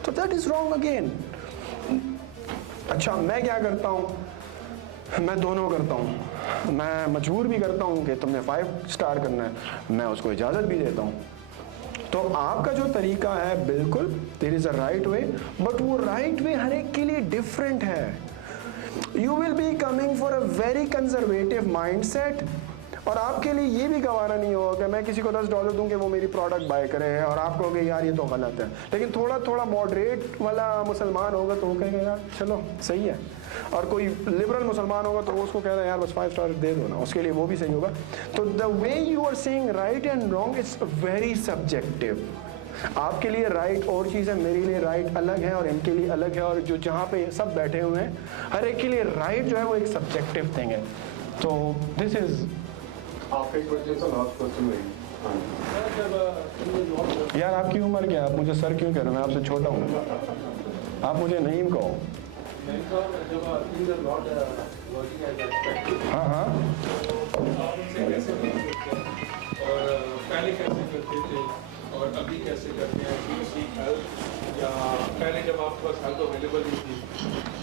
तो दैट इज़ रॉन्ग अगेन। अच्छा मैं क्या करता हूँ, मैं दोनों करता हूँ, मैं मजबूर भी करता हूँ कि तुमने 5 स्टार करना है, मैं उसको इजाज़त भी देता हूँ। तो आपका जो तरीका है बिल्कुल there is a right way, but वो राइट वे हर एक के लिए डिफरेंट है। You will be coming for a very conservative mindset, और आपके लिए ये भी गवारा नहीं होगा कि मैं किसी को $10 दूं कि वो मेरी प्रोडक्ट बाय करे, और आप कहोगे यार ये तो गलत है। लेकिन थोड़ा मॉडरेट वाला मुसलमान होगा तो वो कहेगा यार चलो सही है, और कोई लिबरल मुसलमान होगा तो वो उसको कह रहा है यार बस 5 स्टार दे दो ना, उसके लिए वो भी सही होगा। तो the way you are saying right and wrong it's very subjective. आपके लिए राइट और चीज़ है, मेरे लिए राइट अलग है और इनके लिए अलग है, और जो जहाँ पे सब बैठे हुए हैं हर एक के लिए राइट जो है वो एक सब्जेक्टिव थिंग है। तो दिस इज़ आप एक बच्चे का लास्ट क्वेश्चन रहेगी। यार आपकी उम्र क्या है? आप मुझे सर क्यों कह रहे हो? मैं आपसे छोटा हूँ, आप मुझे नईम कहो। हाँ हाँ और पहले कैसे करते थे और अभी कैसे करते हैं? या पहले जब आपके पास हेल्प अवेलेबल नहीं थी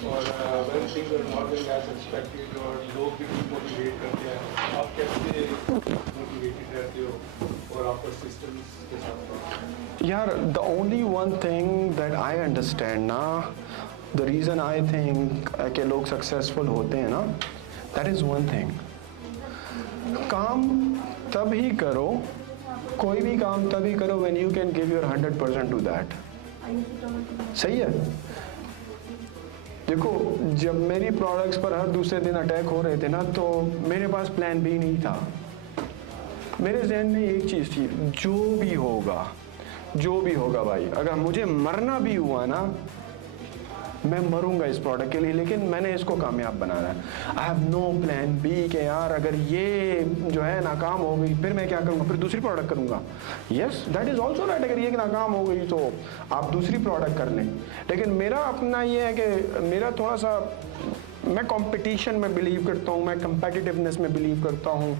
और when things are not going as expected और लोग भी मोटिवेट करते हैं, आप कैसे मोटिवेटेड रहते हो और आपका सिस्टम्स के साथ? यार the only one thing that I understand ना, द रीज़न आई थिंक कि लोग सक्सेसफुल होते हैं ना, दैट इज़ वन थिंग, काम तब ही करो, कोई भी काम तभी करो when you can give your 100% to that. सही है। देखो जब मेरी प्रोडक्ट्स पर हर दूसरे दिन अटैक हो रहे थे ना, तो मेरे पास प्लान बी नहीं था। मेरे जहन में एक चीज़ थी, जो भी होगा भाई, अगर मुझे मरना भी हुआ ना मैं मरूंगा इस प्रोडक्ट के लिए, लेकिन मैंने इसको कामयाब बनाना है। I have no plan B कि यार अगर ये जो है नाकाम हो गई फिर मैं क्या करूँगा, फिर दूसरी प्रोडक्ट करूँगा। Yes that is also right, अगर ये नाकाम हो गई तो आप दूसरी प्रोडक्ट कर लें। लेकिन मेरा अपना ये है कि मेरा थोड़ा सा, मैं कंपटीशन में बिलीव करता हूँ, मैं कंपेटिटिवनेस में बिलीव करता हूँ।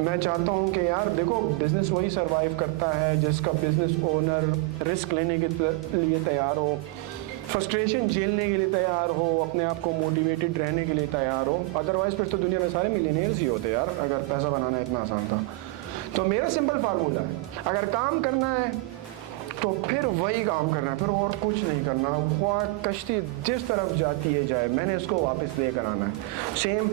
मैं चाहता हूँ कि यार देखो बिज़नेस वही सरवाइव करता है जिसका बिज़नेस ओनर रिस्क लेने के लिए तैयार हो। फ्रस्ट्रेशन झेलने के लिए तैयार हो, अपने आप को मोटिवेटेड रहने के लिए तैयार हो। अदरवाइज फिर तो दुनिया में सारे मिलियनेयर्स ही होते यार, अगर पैसा बनाना इतना आसान था। तो मेरा सिंपल फार्मूला है, अगर काम करना है तो फिर वही काम करना है, फिर और कुछ नहीं करना। वह कश्ती जिस तरफ जाती है जाए, मैंने इसको वापस लेकर आना है। सेम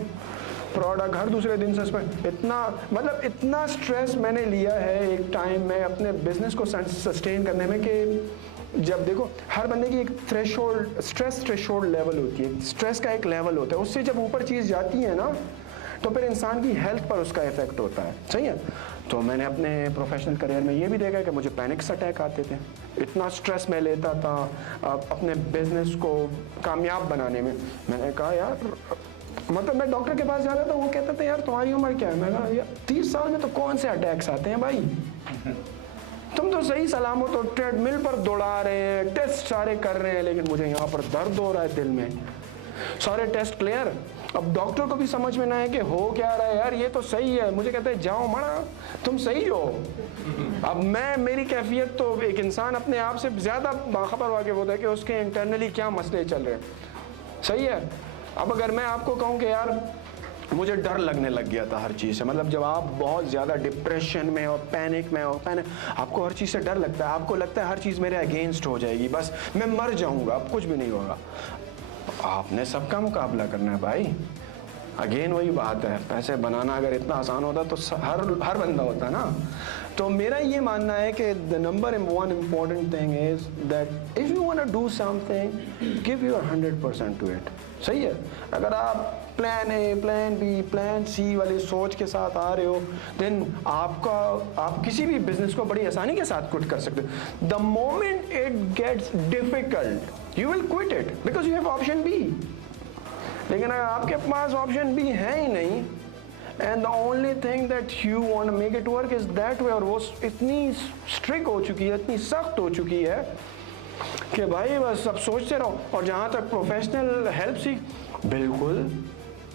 प्रोडक्ट हर दूसरे दिन से इतना स्ट्रेस मैंने लिया है एक टाइम में अपने बिजनेस को सस्टेन करने में कि जब देखो हर बंदे की एक स्ट्रेस थ्रेशोल्ड लेवल होती है, स्ट्रेस का एक लेवल होता है, उससे जब ऊपर चीज़ जाती है ना तो फिर इंसान की हेल्थ पर उसका इफेक्ट होता है। सही है। तो मैंने अपने प्रोफेशनल करियर में ये भी देखा कि मुझे पैनिक्स अटैक आते थे, इतना स्ट्रेस मैं लेता था अपने बिजनेस को कामयाब बनाने में। मैंने कहा यार, मतलब मैं डॉक्टर के पास जा रहा था, वो कहता था यार तुम्हारी उम्र क्या है? मैं कहा यार 30 साल में तो कौन से अटैक्स आते हैं भाई, तुम तो सही सलामत हो, ट्रेडमिल पर दौड़ा रहे हैं, टेस्ट सारे कर रहे हैं, लेकिन मुझे यहाँ पर दर्द हो रहा है दिल में। सारे टेस्ट क्लियर, अब डॉक्टर को भी समझ में ना है कि हो क्या रहा है यार, ये तो सही है। मुझे कहते हैं जाओ मना, तुम सही हो। अब मेरी कैफियत तो एक इंसान अपने आप से ज़्यादा बाखबर वाकिफ होता है कि उसके इंटरनली क्या मसले चल रहे हैं। सही है। अब अगर मैं आपको कहूँ कि यार मुझे डर लगने लग गया था हर चीज़ से, मतलब जब आप बहुत ज़्यादा डिप्रेशन में हो, पैनिक में हो, आपको हर चीज़ से डर लगता है, आपको लगता है हर चीज़ मेरे अगेंस्ट हो जाएगी, बस मैं मर जाऊँगा, अब कुछ भी नहीं होगा। आपने सबका मुकाबला करना है भाई। अगेन वही बात है, पैसे बनाना अगर इतना आसान होता तो हर बंदा होता ना। तो मेरा ये मानना है कि the number 1 important thing is that if you want to do something give your 100% to it. सही है। अगर आप plan A, plan B, plan C वाली सोच के साथ आ रहे हो, देन आप किसी भी बिजनेस को बड़ी आसानी के साथ क्विट कर सकते हो। The moment it gets difficult you will quit it because you have option B. लेकिन अगर आपके पास ऑप्शन बी है ही नहीं, and the only thing that you want to make it work is that way, और वो इतनी स्ट्रिक्ट हो चुकी है, इतनी सख्त हो चुकी है कि भाई बस अब सोचते रहो। और जहाँ तक प्रोफेशनल हेल्प सी, बिल्कुल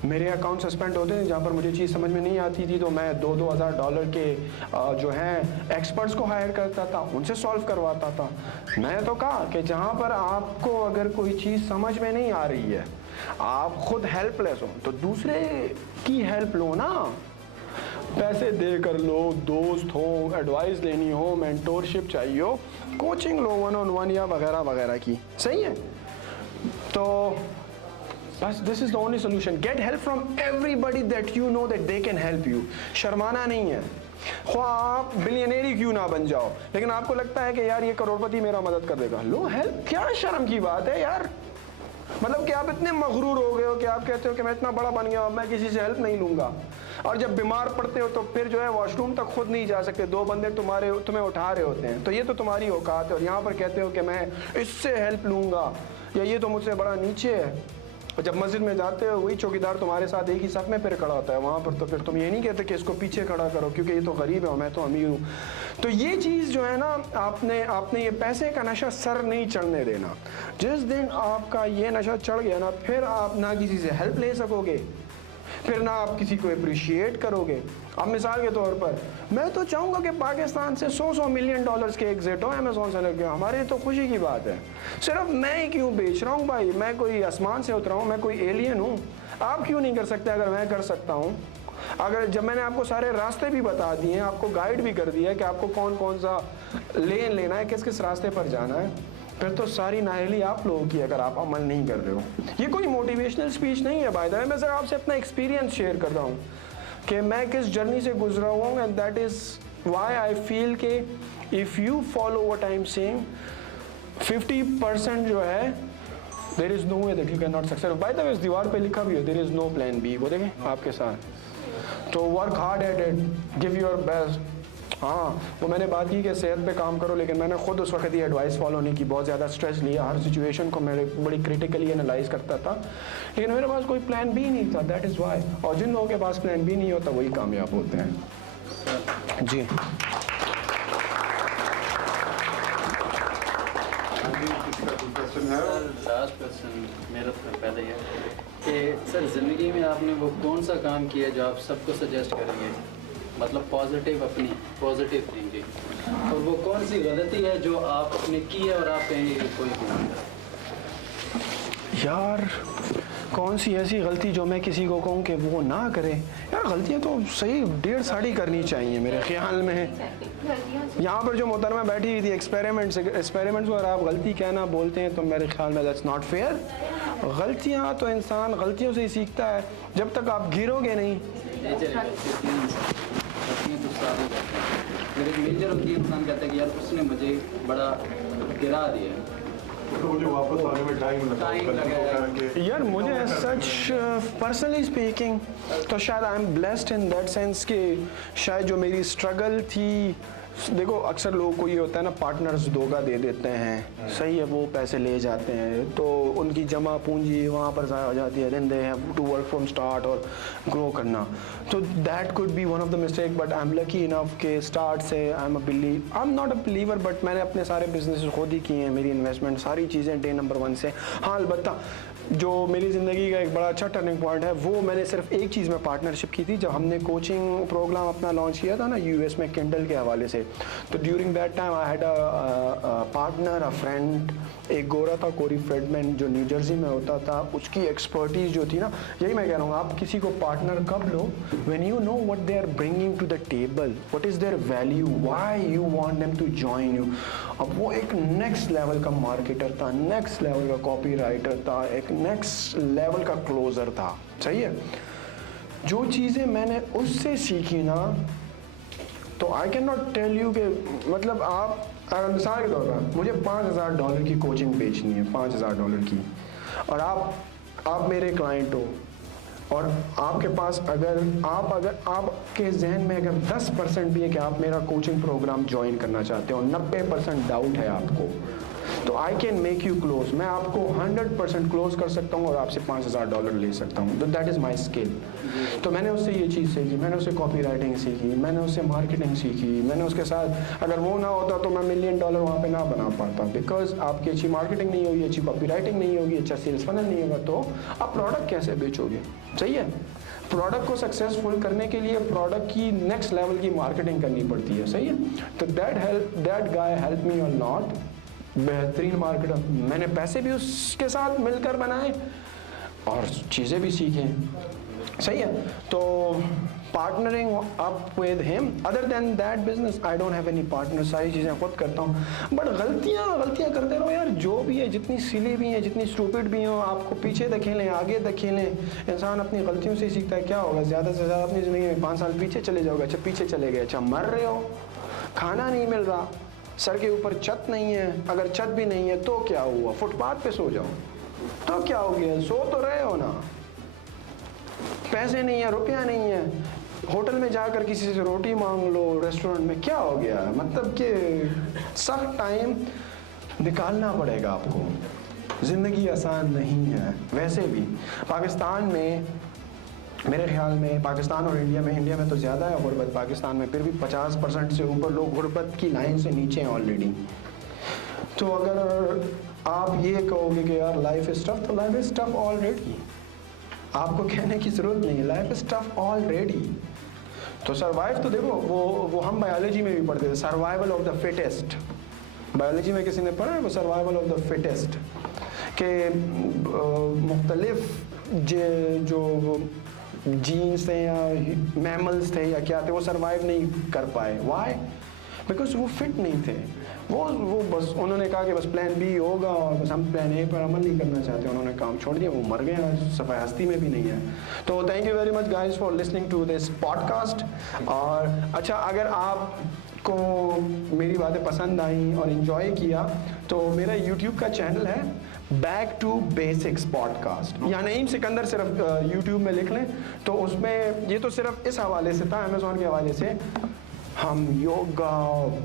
मेरे अकाउंट सस्पेंड होते हैं जहाँ पर मुझे चीज़ समझ में नहीं आती थी, तो मैं $2,000 के जो हैं एक्सपर्ट्स को हायर करता था, उनसे सॉल्व करवाता था। मैं तो कहा कि जहाँ पर आपको अगर कोई चीज़ समझ में नहीं आ रही है, आप खुद हेल्पलेस हो, तो दूसरे की हेल्प लो ना, पैसे देकर लो, दोस्त हो, एडवाइस लेनी हो, मेंटोरशिप चाहिए हो, कोचिंग लो 1-on-1 या वगैरह वगैरह की। सही है। तो बस this is the only solution, get help from everybody that you know that they can help you. शर्माना नहीं है, ख्वाह आप बिलियनेयर ही क्यों ना बन जाओ, लेकिन आपको लगता है कि यार ये करोड़पति मेरा मदद कर देगा, लो हेल्प। क्या शर्म की बात है यार, मतलब कि आप इतने मगरूर हो गए हो कि आप कहते हो कि मैं इतना बड़ा बन गया, मैं किसी से हेल्प नहीं लूंगा। और जब बीमार पड़ते हो तो फिर जो है वॉशरूम तक खुद नहीं जा सकते, 2 बंदे तुम्हें उठा रहे होते हैं, तो ये तो तुम्हारी औकात है। और यहाँ पर कहते हो कि मैं इससे हेल्प लूंगा, या ये तो मुझसे बड़ा नीचे है। और जब मस्जिद में जाते हो वही चौकीदार तुम्हारे साथ एक ही साथ में फिर खड़ा होता है वहाँ पर, तो फिर तुम ये नहीं कहते कि इसको पीछे खड़ा करो क्योंकि ये तो गरीब है और मैं तो अमीर हूँ। तो ये चीज़ जो है ना, आपने ये पैसे का नशा सर नहीं चढ़ने देना। जिस दिन आपका ये नशा चढ़ गया ना, फिर आप ना किसी से हेल्प ले सकोगे, फिर ना आप किसी को अप्रिशिएट करोगे। अब मिसाल के तौर पर मैं तो चाहूँगा कि पाकिस्तान से $100 मिलियन के एग्जिट हो अमेज़ॉन से लग गया, हमारे तो खुशी की बात है। सिर्फ मैं ही क्यों बेच रहा हूँ भाई, मैं कोई आसमान से उतरा हूँ, मैं कोई एलियन हूँ? आप क्यों नहीं कर सकते अगर मैं कर सकता हूँ? अगर जब मैंने आपको सारे रास्ते भी बता दिए हैं, आपको गाइड भी कर दिया है कि आपको कौन कौन सा लेन लेना है, किस किस रास्ते पर जाना है, फिर तो सारी नाअहली आप लोगों की अगर आप अमल नहीं कर रहे हो। ये कोई मोटिवेशनल स्पीच नहीं है बाय द वे, मैं सिर्फ आपसे अपना एक्सपीरियंस शेयर कर रहा हूँ कि मैं किस जर्नी से गुजरा हुआ हूँ। And that is why I feel कि if you follow what I am saying, 50% जो है there is no way that you can not success. By the way इस दीवार पे लिखा भी है there is no plan B, वो देखें आपके साथ। तो work hard at it, give your best. हाँ, वो मैंने बात की कि सेहत पे काम करो, लेकिन मैंने खुद उस वक्त ये एडवाइस फॉलो नहीं की, बहुत ज़्यादा स्ट्रेस लिया, हर सिचुएशन को मैं बड़ी क्रिटिकली एनालाइज करता था, लेकिन मेरे पास कोई प्लान बी नहीं था। That is Y. और जिन लोगों के पास प्लान बी नहीं होता वही कामयाब होते हैं। जी लास्ट क्वेश्चन मेरा पहले है कि सर, ज़िंदगी में आपने वो कौन सा काम किया जो आप सबको सजेस्ट करेंगे, मतलब पॉजिटिव, अपनी पॉजिटिव थिंकिंग, और वो कौन सी गलती है जो आपने की है और आप कहेंगे कि कोई भी नहीं करा? यार कौन सी ऐसी गलती जो मैं किसी को कहूँ कि वो ना करे? यार गलतियाँ तो सही 1.5 करनी चाहिए मेरे ख्याल में। यहाँ पर जो मोहतरमा बैठी हुई थी एक्सपेरिमेंट्स को अगर आप गलती कहना बोलते हैं तो मेरे ख्याल में दैट्स नॉट फेयर। गलतियाँ तो इंसान गलतियों से ही सीखता है, जब तक आप गिरोगे नहीं। मेरे मेजर होती है, इंसान कहता है कि यार उसने मुझे बड़ा गिरा दिया, तो मुझे वापस आने में टाइम लगा। यार मुझे सच पर्सनली स्पीकिंग तो शायद I am blessed in that sense कि शायद जो मेरी स्ट्रगल थी, देखो अक्सर लोगों को ये होता है ना, पार्टनर्स धोखा दे देते हैं, सही है, वो पैसे ले जाते हैं तो उनकी जमा पूंजी वहाँ पर ज़ाया हो जाती है, then they have to work from start और ग्रो करना। तो that could be one of the mistake, but I am lucky enough के स्टार्ट से I am not a believer, but मैंने अपने सारे बिजनेस खुद ही किए हैं, मेरी इन्वेस्टमेंट सारी चीज़ें डे नंबर 1 से। हाँ अलबत्ता जो मेरी ज़िंदगी का एक बड़ा अच्छा टर्निंग पॉइंट है वो मैंने सिर्फ एक चीज़ में पार्टनरशिप की थी, जब हमने कोचिंग प्रोग्राम अपना लॉन्च किया था ना यूएस में किंडल के हवाले से। तो during that time I had a partner, a friend, एक गोरा था कोरी फ्रेडमैन जो न्यू जर्सी में होता था। उसकी एक्सपर्टीज़ जो थी ना, यही मैं कह रहा हूँ, आप किसी को पार्टनर कब लो when you know what they are bringing to the table, what is their value, why you want them to join you. अब वो एक नेक्स्ट लेवल का मार्केटर था, नेक्स्ट लेवल का कॉपी राइटर था, एक नेक्स्ट लेवल का क्लोजर था, सही है। जो चीज़ें मैंने उससे सीखी ना, तो I can not tell you कि मतलब आप अगर मिसाल के तौर पर मुझे $5,000 की कोचिंग बेचनी है, $5,000 की, और आप मेरे क्लाइंट हो, और आपके पास अगर आपके जहन में अगर 10% भी है कि आप मेरा कोचिंग प्रोग्राम ज्वाइन करना चाहते हो, 90% डाउट है आपको, तो I can make you close. मैं आपको 100% क्लोज कर सकता हूँ और आपसे $5,000 ले सकता हूँ। तो दैट इज़ माई स्किल। तो मैंने उससे ये चीज़ सीखी, मैंने उससे कॉपी राइटिंग सीखी, मैंने उससे मार्केटिंग सीखी, मैंने उसके साथ, अगर वो ना होता तो मैं $1 मिलियन वहाँ पे ना बना पाता, बिकॉज आपकी अच्छी मार्केटिंग नहीं होगी, अच्छी कॉपी राइटिंग नहीं होगी, अच्छा सेल्स फनल नहीं होगा, तो आप प्रोडक्ट कैसे बेचोगे? सही है। प्रोडक्ट को सक्सेसफुल करने के लिए प्रोडक्ट की नेक्स्ट लेवल की मार्केटिंग करनी पड़ती है, सही है। तो दैट गाय हेल्प मी और नॉट, बेहतरीन मार्केटर। मैंने पैसे भी उसके साथ मिलकर बनाए और चीज़ें भी सीखें, सही है। तो partnering up with him, other than that business I don't have any partner, सारी चीज़ें खुद करता हूँ। बट गलतियाँ करते रहो यार, जो भी है, जितनी सिली भी हैं, जितनी स्टूपिड भी हो, आपको पीछे धकेलें, आगे धकेलें, इंसान अपनी गलतियों से सीखता है। क्या होगा, ज़्यादा से ज़्यादा अपनी ज़िंदगी में 5 साल पीछे चले जाओगे। अच्छा पीछे चले गए, अच्छा मर रहे हो, खाना नहीं मिल रहा, सर के ऊपर छत नहीं है, अगर छत भी नहीं है तो क्या हुआ, फुटपाथ पे सो जाओ तो क्या हो गया, सो तो रहे हो ना। पैसे नहीं है, रुपया नहीं है, होटल में जाकर किसी से रोटी मांग लो, रेस्टोरेंट में, क्या हो गया। मतलब कि सख्त टाइम निकालना पड़ेगा आपको, ज़िंदगी आसान नहीं है। वैसे भी पाकिस्तान में, मेरे ख्याल में पाकिस्तान और इंडिया में तो ज़्यादा है गुर्बत, पाकिस्तान में फिर भी 50% से ऊपर लोग गुर्बत की लाइन से नीचे हैं ऑलरेडी। तो अगर आप ये कहोगे कि यार लाइफ इज़ टफ, तो लाइफ इज़ टफ ऑलरेडी, आपको कहने की ज़रूरत नहीं है, लाइफ इज़ टफ ऑलरेडी। तो सर्वाइव तो देखो, वो हम बायोलॉजी में भी पढ़ते थे, survival of the fittest. Biology में किसी ने पढ़ा है वो, सर्वाइवल ऑफ द फिटेस्ट, के मुख्तलिफ जो जीन्स थे या मैमल्स थे या क्या थे, वो सर्वाइव नहीं कर पाए। वाई? बिकॉज वो फिट नहीं थे। वो बस उन्होंने कहा कि बस प्लान बी होगा और बस हम प्लान ए पर अमल नहीं करना चाहते, उन्होंने काम छोड़ दिया, वो मर गए, आज सफ़ाई हस्ती में भी नहीं है। तो thank you very much guys for listening to this podcast. और अच्छा, अगर आपको मेरी बातें पसंद आई और इन्जॉय किया तो मेरा यूट्यूब का चैनल है बैक टू बेसिक्स पॉडकास्ट, या नईम सिकंदर सिर्फ यूट्यूब में लिख लें तो उसमें, ये तो सिर्फ इस हवाले से था, अमेज़ॉन के हवाले से, हम योगा,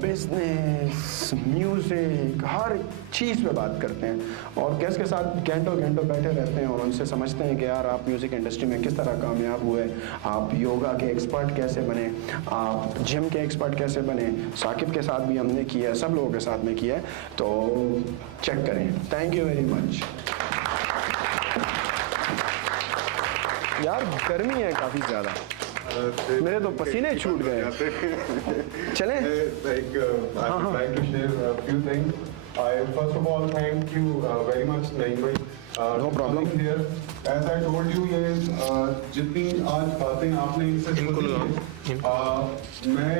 बिजनेस, म्यूज़िक, हर चीज़ पे बात करते हैं और गेस्ट के साथ घंटों बैठे रहते हैं और उनसे समझते हैं कि यार आप म्यूज़िक इंडस्ट्री में किस तरह कामयाब हुए, आप योगा के एक्सपर्ट कैसे बने, आप जिम के एक्सपर्ट कैसे बने। साकिब के साथ भी हमने किया है, सब लोगों के साथ में किया है, तो चेक करें। Thank you very much. यार गर्मी है काफ़ी ज़्यादा, मेरे तो पसीने छूट गए। चलें? I'd like to share a few things. I first of all thank you very much, Naeem bhai, No problem. As I told you, ये जितनी आज बातें आपने इनसे सुनी हैं, मैं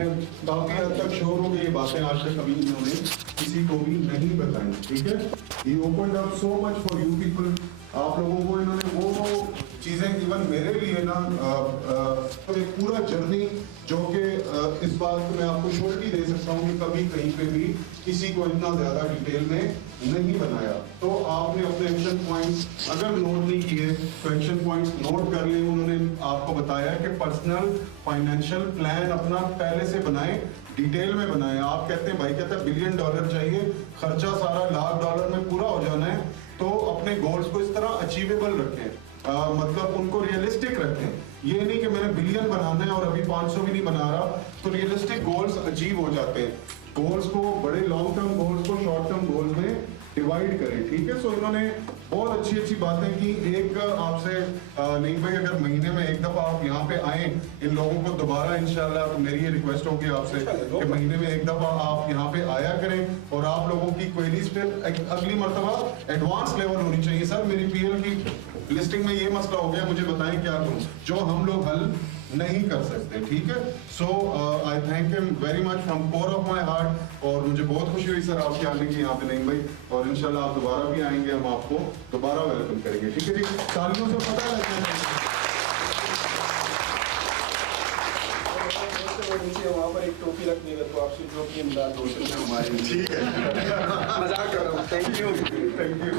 काफी हद तक श्योर हूँ कि ये बातें आज तक कभी इन्होंने किसी को भी नहीं बताई, ठीक है? He opened up so much for you people. आप लोगों को इन्होंने वो चीजें इवन मेरे लिए ना तो एक पूरा जर्नी जो कि इस बात को मैं आपको श्योरिटी दे सकता हूँ कि कभी कहीं पे भी किसी को इतना ज्यादा डिटेल में नहीं बनाया। तो आपने अपने एक्शन पॉइंट्स अगर नोट नहीं किए तो एक्शन पॉइंट्स नोट कर लें। उन्होंने आपको बताया कि पर्सनल फाइनेंशियल प्लान अपना पहले से बनाए, डिटेल में बनाए। आप कहते हैं भाई कहता है $1 बिलियन चाहिए, खर्चा सारा $1,00,000 में पूरा हो जाना है, तो अपने गोल्स को इस तरह अचीवेबल रखें, मतलब उनको रियलिस्टिक रखें। ये नहीं कि मैंने बिलियन बनाना है और अभी 500 भी नहीं बना रहा, तो रियलिस्टिक गोल्स अचीव हो जाते हैं। गोल्स को बड़े लॉन्ग टर्म गोल्स को शॉर्ट टर्म गोल्स में डिवाइड करें, ठीक है? सो इन्होंने बहुत अच्छी अच्छी बातें की। एक आपसे नहीं भाई, अगर महीने में एक दफा आप यहाँ पे आए, इन लोगों को दोबारा इंशाल्लाह, तो मेरी ये रिक्वेस्ट होगी आपसे कि महीने में एक दफा आप यहाँ पे आया करें और आप लोगों की क्वेरीज फिर अगली मरतबा एडवांस लेवल होनी चाहिए। सर मेरी पीएल की लिस्टिंग में ये मसला हो गया, मुझे बताएं क्या करूं, जो हम लोग हल नहीं कर सकते, ठीक है? So I thank him very much from core of my heart. और मुझे बहुत खुशी हुई सर आपके आने की यहाँ पे नहीं भाई, और इंशाल्लाह आप दोबारा भी आएंगे, हम आपको दोबारा वेलकम करेंगे, ठीक है जी? तालियों से पता लगता है नीचे वहाँ पर एक टोपी रखने का, तो आपसे जो भी इमदाद हो सके हमारी। ठीक है, मजाक कर रहा हूँ। Thank you, thank you.